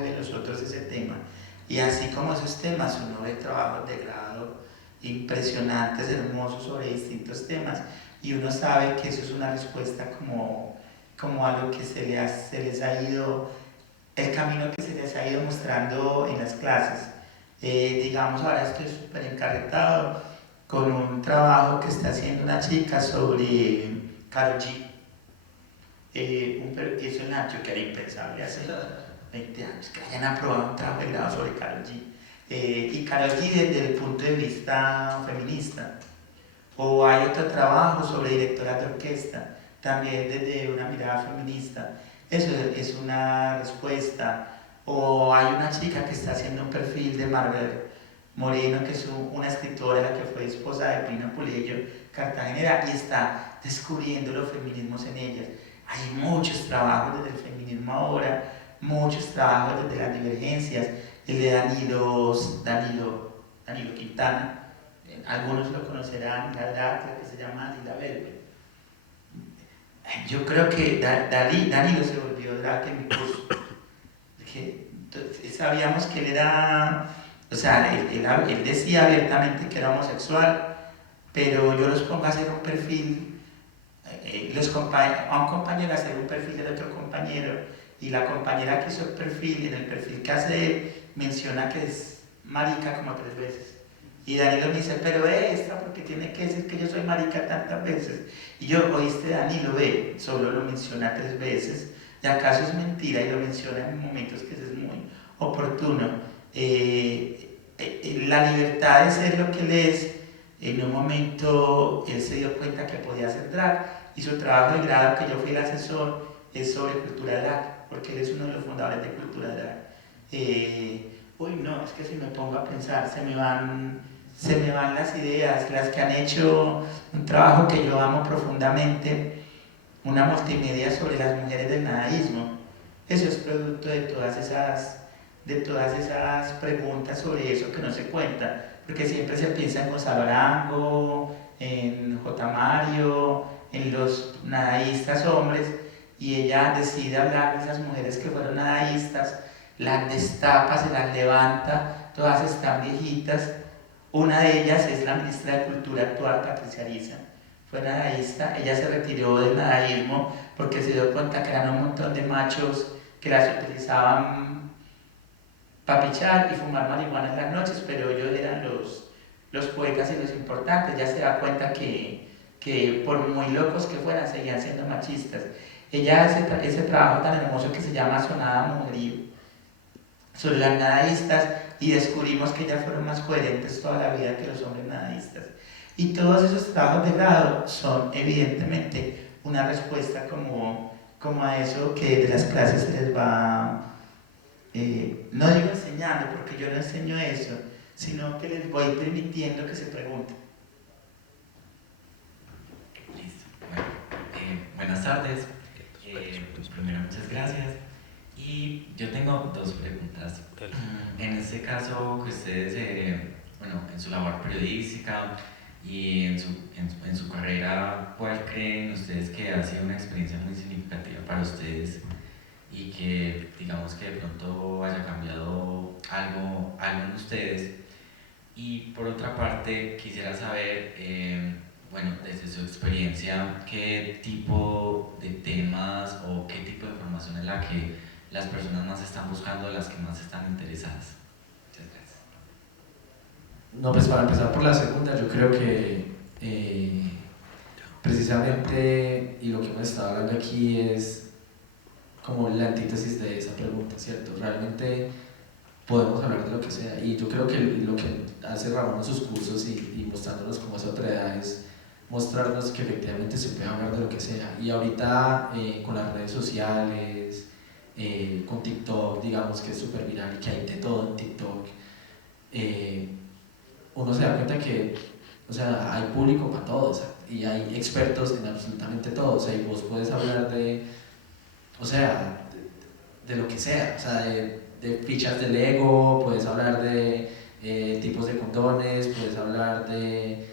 viven los otros ese tema. Y así como esos temas, uno ve trabajos de grado impresionantes, hermosos sobre distintos temas, y uno sabe que eso es una respuesta como a lo que se les ha ido, el camino que se les ha ido mostrando en las clases. Digamos, ahora estoy súper encarretado con un trabajo que está haciendo una chica sobre Karol G. Eso en Antioquia era impensable hace 20 años, que hayan aprobado un trabajo de grado sobre Karol G. Y Karol G desde el punto de vista feminista. O hay otro trabajo sobre directoras de orquesta, también desde una mirada feminista. Eso es una respuesta. O hay una chica que está haciendo un perfil de Maribel Moreno, que es una escritora, la que fue esposa de Pino Puleyo, cartagenera, y está descubriendo los feminismos en ellas. Hay muchos trabajos desde el feminismo ahora, muchos trabajos desde las divergencias, el de Danilo Quintana, algunos lo conocerán, la creo que se llama Lila Verde. Yo creo que Danilo se volvió drag en mi curso, sabíamos que él era, o sea, él decía abiertamente que era homosexual, pero yo los pongo a hacer un perfil, a un compañero a hacer un perfil del otro compañero, y la compañera que hizo el perfil, en el perfil que hace él, menciona que es marica como 3 veces. Y Danilo me dice, pero esta, porque tiene que decir que yo soy marica tantas veces. Y yo, oíste, Danilo, solo lo menciona 3 veces, y acaso es mentira, y lo menciona en momentos que es muy oportuno. La libertad de ser lo que él es, en un momento él se dio cuenta que podía hacer drag, y su trabajo de grado, que yo fui el asesor, es sobre cultura drag, porque él es uno de los fundadores de cultura drag. No, es que si me pongo a pensar, se me van las ideas, las que han hecho un trabajo que yo amo profundamente, una multimedia sobre las mujeres del nadaísmo. Eso es producto de todas esas preguntas sobre eso que no se cuentan, porque siempre se piensa en Gonzalo Arango, en J. Mario, en los nadaístas hombres, y ella decide hablar de esas mujeres que fueron nadaístas, las destapa, se las levanta, todas están viejitas. Una de ellas es la ministra de Cultura actual, Patricia Ariza, fue nadaísta. Ella se retiró del nadaísmo porque se dio cuenta que eran un montón de machos que las utilizaban para pichar y fumar marihuana en las noches, pero ellos eran los poetas y los importantes. Ya se da cuenta que por muy locos que fueran, seguían siendo machistas. Ella hace ese trabajo tan hermoso que se llama Sonada Mujerío sobre las nadaístas, y descubrimos que ellas fueron más coherentes toda la vida que los hombres nadaístas. Y todos esos trabajos de grado son evidentemente una respuesta como a eso que de las clases se les va no digo enseñando porque yo no enseño eso, sino que les voy permitiendo que se pregunten. Listo. Bueno, buenas tardes. Pues primero, muchas gracias. Y yo tengo dos preguntas. En este caso, que ustedes, bueno, en su labor periodística y en su carrera, ¿cuál creen ustedes que ha sido una experiencia muy significativa para ustedes y que, digamos, que de pronto haya cambiado algo en ustedes? Y por otra parte, quisiera saber, bueno, desde su experiencia, qué tipo de temas o qué tipo de información es la que las personas más están buscando, las que más están interesadas. Muchas gracias. No, pues para empezar por la segunda, yo creo que precisamente, y lo que hemos estado hablando aquí es como la antítesis de esa pregunta, ¿cierto? Realmente podemos hablar de lo que sea, y yo creo que lo que hace Ramón en sus cursos y mostrándonos como esa otra edad es mostrarnos que efectivamente se puede hablar de lo que sea. Y ahorita con las redes sociales, con TikTok, digamos que es súper viral y que hay de todo en TikTok, uno se da cuenta que, o sea, hay público para todos y hay expertos en absolutamente todo. O sea, y vos puedes hablar de, o sea, de lo que sea, o sea, de fichas de Lego, puedes hablar de tipos de condones, puedes hablar de,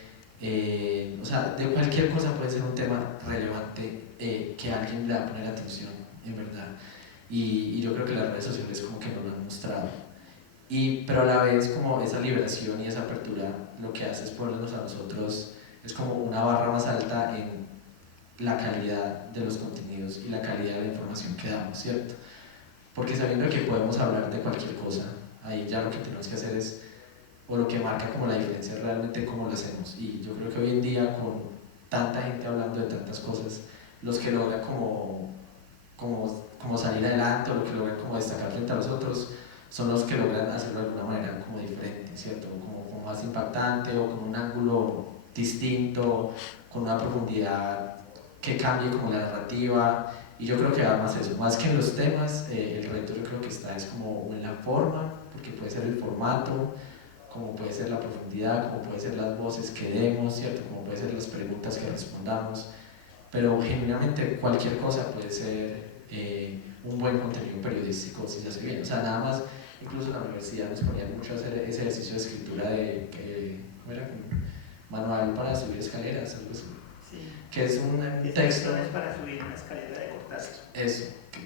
o sea, de cualquier cosa puede ser un tema relevante que alguien le va a poner atención, en verdad. Y yo creo que las redes sociales como que nos lo han mostrado. Pero a la vez como esa liberación y esa apertura lo que hace es ponernos a nosotros, es como una barra más alta en la calidad de los contenidos y la calidad de la información que damos, ¿cierto? Porque sabiendo que podemos hablar de cualquier cosa, ahí ya lo que tenemos que hacer es, o lo que marca como la diferencia es realmente cómo lo hacemos. Y yo creo que hoy en día con tanta gente hablando de tantas cosas, los que logran como salir adelante o los que logran como destacar frente a los otros son los que logran hacerlo de alguna manera como diferente, ¿cierto? Como más impactante o con un ángulo distinto, con una profundidad que cambie como la narrativa. Y yo creo que va más eso, más que en los temas, el reto yo creo que está es como en la forma, porque puede ser el formato, como puede ser la profundidad, como puede ser las voces que demos, ¿cierto? Como puede ser las preguntas que respondamos, pero genuinamente cualquier cosa puede ser un buen contenido periodístico si se hace bien. O sea, nada más, incluso en la universidad nos ponían mucho a hacer ese ejercicio de escritura de ¿cómo era? Manual para subir escaleras, algo así. Sí. Que es un texto. Instrucciones para subir una escalera de Cortázar. Eso,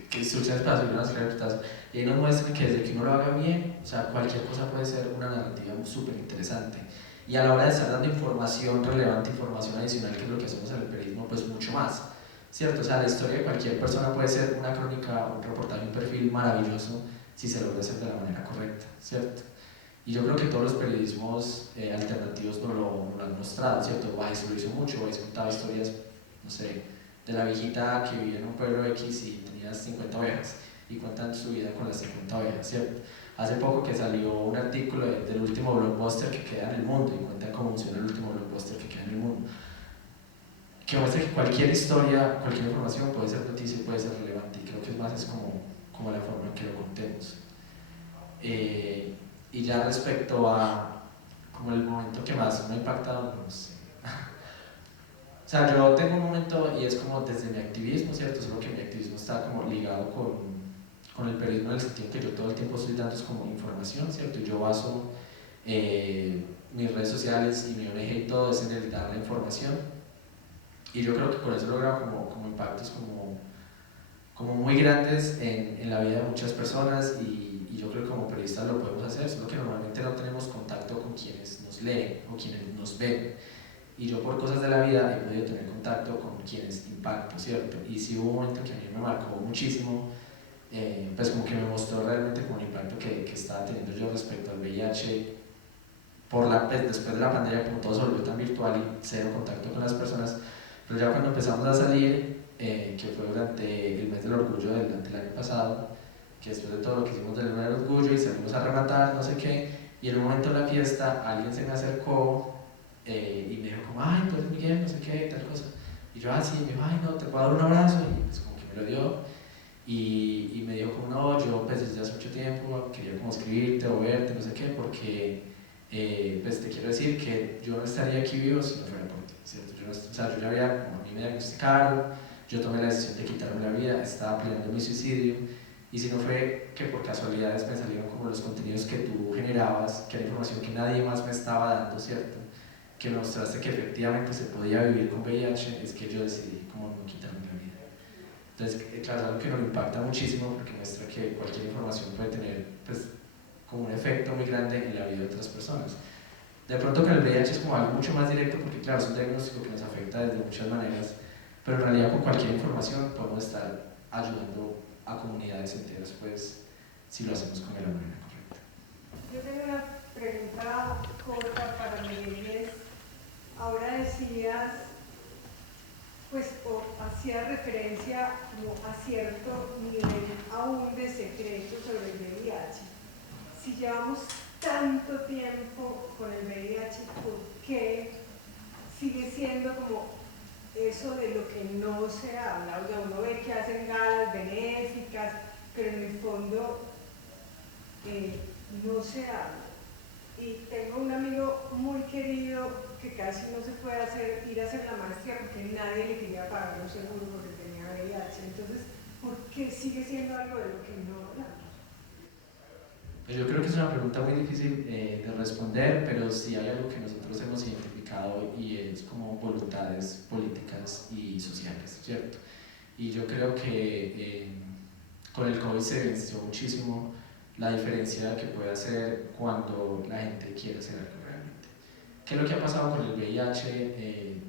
que instrucciones para subir una escalera de Cortázar. Y ahí nos muestran que desde que uno lo haga bien, o sea, cualquier cosa puede ser una narrativa súper interesante. Y a la hora de estar dando información relevante, información adicional, que es lo que hacemos en el periodismo, pues mucho más, ¿cierto? O sea, la historia de cualquier persona puede ser una crónica, un reportaje, un perfil maravilloso si se logra hacer de la manera correcta, ¿cierto? Y yo creo que todos los periodismos alternativos nos lo han mostrado, ¿cierto? Vice lo hizo mucho, Vice contaba historias, no sé, de la viejita que vivía en un pueblo X y tenía 50 ovejas y cuentan su vida con las 50 ovejas, ¿cierto? Hace poco que salió un artículo del último blockbuster que queda en el mundo y cuentan cómo funciona el último blockbuster que queda en el mundo, que muestra que cualquier historia, cualquier información puede ser noticia y puede ser relevante, y creo que es más es como la forma en que lo contemos. Y ya respecto a como el momento que más me ha impactado, no sé. O sea, yo tengo un momento y es como desde mi activismo, ¿cierto? Solo que mi activismo está como ligado con el periodismo en el sentido que yo todo el tiempo estoy dando es como información, ¿cierto? Y yo baso mis redes sociales y mi ONG y todo es en el dar la información. Y yo creo que con eso he logrado como impactos como muy grandes en la vida de muchas personas y yo creo que como periodistas lo podemos hacer, solo que normalmente no tenemos contacto con quienes nos leen o quienes nos ven. Y yo por cosas de la vida he podido tener contacto con quienes impacto, ¿cierto? Y sí hubo un momento que a mí me marcó muchísimo, pues como que me mostró realmente como el impacto que estaba teniendo yo respecto al VIH, pues después de la pandemia como todo se volvió tan virtual y cero contacto con las personas, pero ya cuando empezamos a salir, que fue durante el mes del orgullo del año pasado, que después de todo lo que hicimos del mes del orgullo y salimos a rematar, no sé qué, y en un momento de la fiesta alguien se me acercó y me dijo como, ay, tú eres Miguel, no sé qué, tal cosa, y yo así, me dijo, ay, no, te puedo dar un abrazo, y pues como que me lo dio, y me dijo como no, yo pues desde hace mucho tiempo quería como escribirte o verte, no sé qué, porque pues te quiero decir que yo no estaría aquí vivo si no fuera por ti, ¿cierto? Yo, no, o sea, yo ya había, como a mí me diagnosticaron, yo tomé la decisión de quitarme la vida, estaba planeando mi suicidio, y si no fue que por casualidades me salieron como los contenidos que tú generabas, que era información que nadie más me estaba dando, ¿cierto? Que me mostraste que efectivamente se podía vivir con VIH, es que yo decidí como no quitarme la vida. Entonces, claro, es algo que nos impacta muchísimo porque muestra que cualquier información puede tener pues, como un efecto muy grande en la vida de otras personas. De pronto con el VIH es como algo mucho más directo porque claro, es un diagnóstico que nos afecta desde muchas maneras, pero en realidad con cualquier información podemos estar ayudando a comunidades enteras, pues, si lo hacemos con la manera correcta. Yo tengo una pregunta corta para Miguel. Ahora decías, pues, o hacías referencia como a cierto nivel aún de secreto sobre el VIH. Si llevamos tanto tiempo con el VIH, ¿por qué sigue siendo como eso de lo que no se habla? O sea, uno ve que hacen galas benéficas, pero en el fondo no se habla. Y tengo un amigo muy querido que casi no se puede ir a hacer la maestría porque nadie le quería pagar un seguro porque tenía VIH. Entonces, ¿por qué sigue siendo algo de lo que no hablamos? Yo creo que es una pregunta muy difícil de responder, pero sí hay algo que nosotros hemos identificado y es como voluntades políticas y sociales, ¿cierto? Y yo creo que con el COVID se evidenció muchísimo la diferencia que puede hacer cuando la gente quiere hacer algo realmente. ¿Qué es lo que ha pasado con el VIH?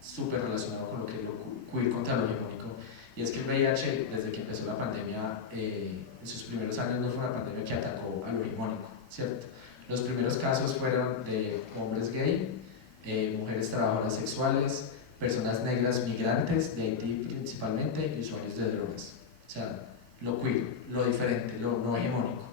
Súper relacionado con lo que es lo queer contra lo hegemónico, y es que el VIH, desde que empezó la pandemia, en sus primeros años no fue una pandemia que atacó a lo hegemónico, ¿cierto? Los primeros casos fueron de hombres gay, mujeres trabajadoras sexuales, personas negras migrantes, de Haití principalmente, y usuarios de drogas. O sea, lo queer, lo diferente, lo no hegemónico.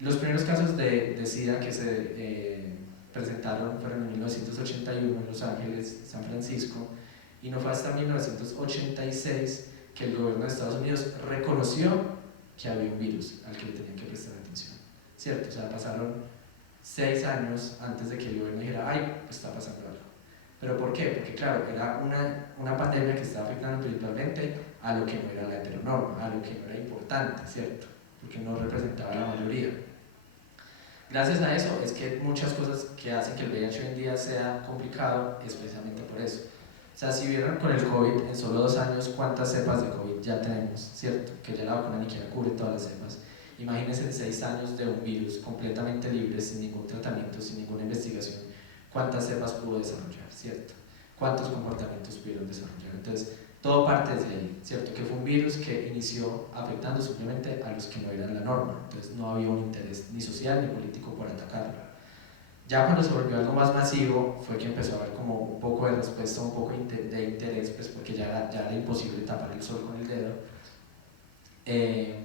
Los primeros casos de SIDA que se presentaron fueron en 1981 en Los Ángeles, San Francisco, y no fue hasta 1986 que el gobierno de Estados Unidos reconoció que había un virus al que le tenían que prestar atención, ¿cierto? O sea, pasaron 6 años antes de que el gobierno dijera, ay, pues está pasando algo. ¿Pero por qué? Porque claro, era una pandemia que estaba afectando principalmente a lo que no era la heteronorma, a lo que no era importante, ¿cierto? Porque no representaba a la mayoría. Gracias a eso es que muchas cosas que hacen que el VIH hoy en día sea complicado es precisamente por eso. O sea, si vieron con el COVID en solo 2 años cuántas cepas de COVID ya tenemos, ¿cierto? Que ya la vacuna ni siquiera cubre todas las cepas. Imagínense en 6 años de un virus completamente libre, sin ningún tratamiento, sin ninguna investigación, cuántas cepas pudo desarrollar, ¿cierto? Cuántos comportamientos pudieron desarrollar. Entonces, todo parte desde ahí, ¿cierto? Que fue un virus que inició afectando simplemente a los que no eran la norma. Entonces, no había un interés ni social ni político por atacarlo. Ya cuando se volvió algo más masivo fue que empezó a haber como un poco de respuesta, un poco de interés, pues porque ya era imposible tapar el sol con el dedo.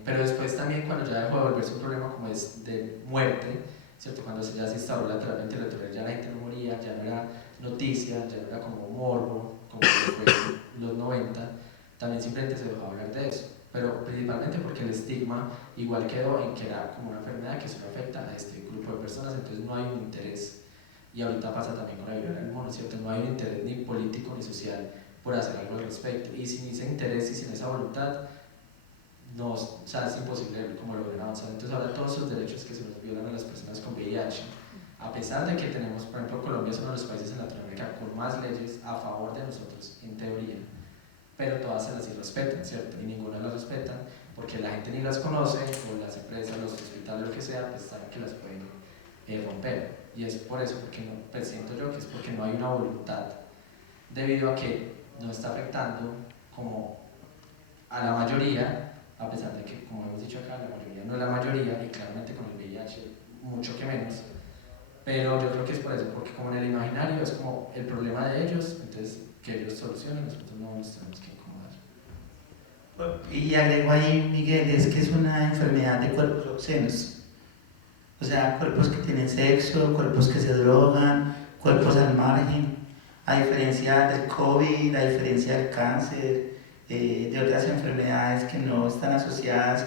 Pero después también cuando ya dejó de volverse un problema como es de muerte, ¿cierto? Cuando ya se instauró la terapia antirretroviral, ya la gente no moría, ya no era noticia, ya no era como morbo, como fue en los 90, también simplemente se dejó hablar de eso. Pero principalmente porque el estigma igual quedó en que era como una enfermedad que solo afecta a este grupo de personas, entonces no hay un interés, y ahorita pasa también con la viruela del mono, ¿cierto? No hay un interés ni político ni social por hacer algo al respecto, y sin ese interés y sin esa voluntad, no, o sea, es imposible como lograr avanzar. Entonces ahora todos esos derechos que se nos violan a las personas con VIH, a pesar de que tenemos, por ejemplo, Colombia es uno de los países en Latinoamérica con más leyes a favor de nosotros, en teoría, pero todas se las irrespetan, ¿cierto? Y ninguna las respeta porque la gente ni las conoce, o las empresas, los hospitales, lo que sea, pues saben que las pueden romper. Y es por eso, porque no, pues siento yo que es porque no hay una voluntad, debido a que nos está afectando como a la mayoría, a pesar de que, como hemos dicho acá, la mayoría no es la mayoría, y claramente con el VIH mucho que menos. Pero yo creo que es por eso, porque como en el imaginario es como el problema de ellos, entonces que ellos solucionen, nosotros no nos tenemos que incomodar. Y agrego ahí, Miguel, es que es una enfermedad de cuerpos obscenos. O sea, cuerpos que tienen sexo, cuerpos que se drogan, cuerpos al margen. A diferencia del COVID, a diferencia del cáncer, de otras enfermedades que no están asociadas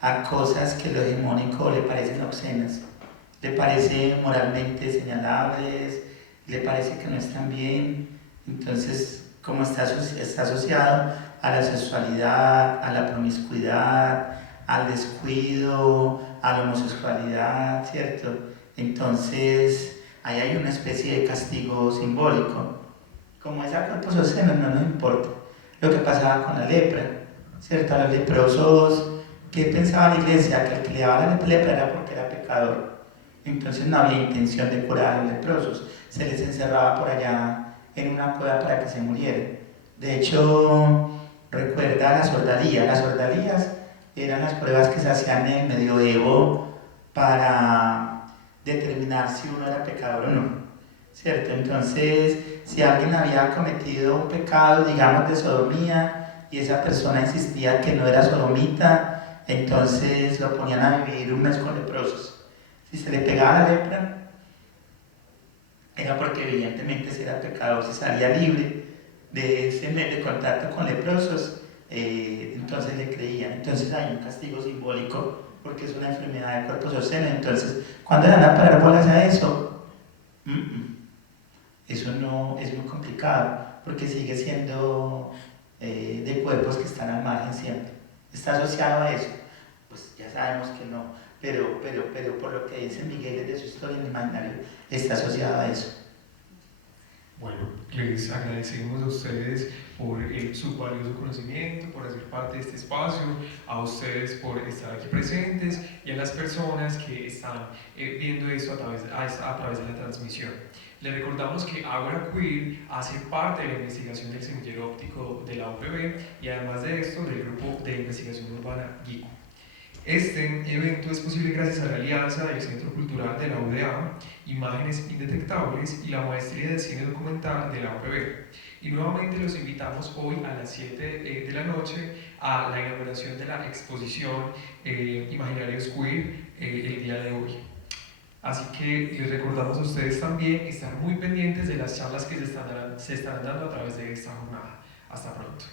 a cosas que lo hegemónico le parecen obscenas, le parece moralmente señalables, le parece que no están bien. Entonces, como está asociado a la sexualidad, a la promiscuidad, al descuido, a la homosexualidad, ¿cierto? Entonces, ahí hay una especie de castigo simbólico. Como es a cuerpos obscenos, no nos importa. Lo que pasaba con la lepra, ¿cierto? A los leprosos, ¿qué pensaba la iglesia? Que el que le daba la lepra era porque era pecador. Entonces no había intención de curar a los leprosos. Se les encerraba por allá en una cueva para que se murieran. De hecho, recuerda la sordalía. Las sordalías eran las pruebas que se hacían en el medioevo para determinar si uno era pecador o no, ¿cierto? Entonces, si alguien había cometido un pecado, digamos, de sodomía, y esa persona insistía que no era sodomita, entonces lo ponían a vivir un mes con leprosos. Si se le pegaba la lepra, era porque evidentemente si era pecador, si salía libre de ese mes de contacto con leprosos, entonces le creían. Entonces hay un castigo simbólico porque es una enfermedad de cuerpos obscenos. Entonces, ¿cuándo le van a parar bolas a eso? Eso no es muy complicado porque sigue siendo de cuerpos que están al margen siempre. ¿Está asociado a eso? Pues ya sabemos que no, pero por lo que dice Miguel desde su historia en el imaginario, está asociado a eso. Bueno, les agradecemos a ustedes por su valioso conocimiento, por hacer parte de este espacio, a ustedes por estar aquí presentes y a las personas que están viendo esto a través de la transmisión. Les recordamos que Ágora Queer hace parte de la investigación del semillero óptico de la UPB y además de esto del grupo de investigación urbana GICU. Este evento es posible gracias a la alianza del Centro Cultural de la UDA, Imágenes Indetectables y la Maestría de Cine Documental de la UPB. Y nuevamente los invitamos hoy a las 7 de la noche a la inauguración de la exposición Imaginarios Queer el día de hoy. Así que les recordamos a ustedes también estar muy pendientes de las charlas que se estarán dando a través de esta jornada. Hasta pronto.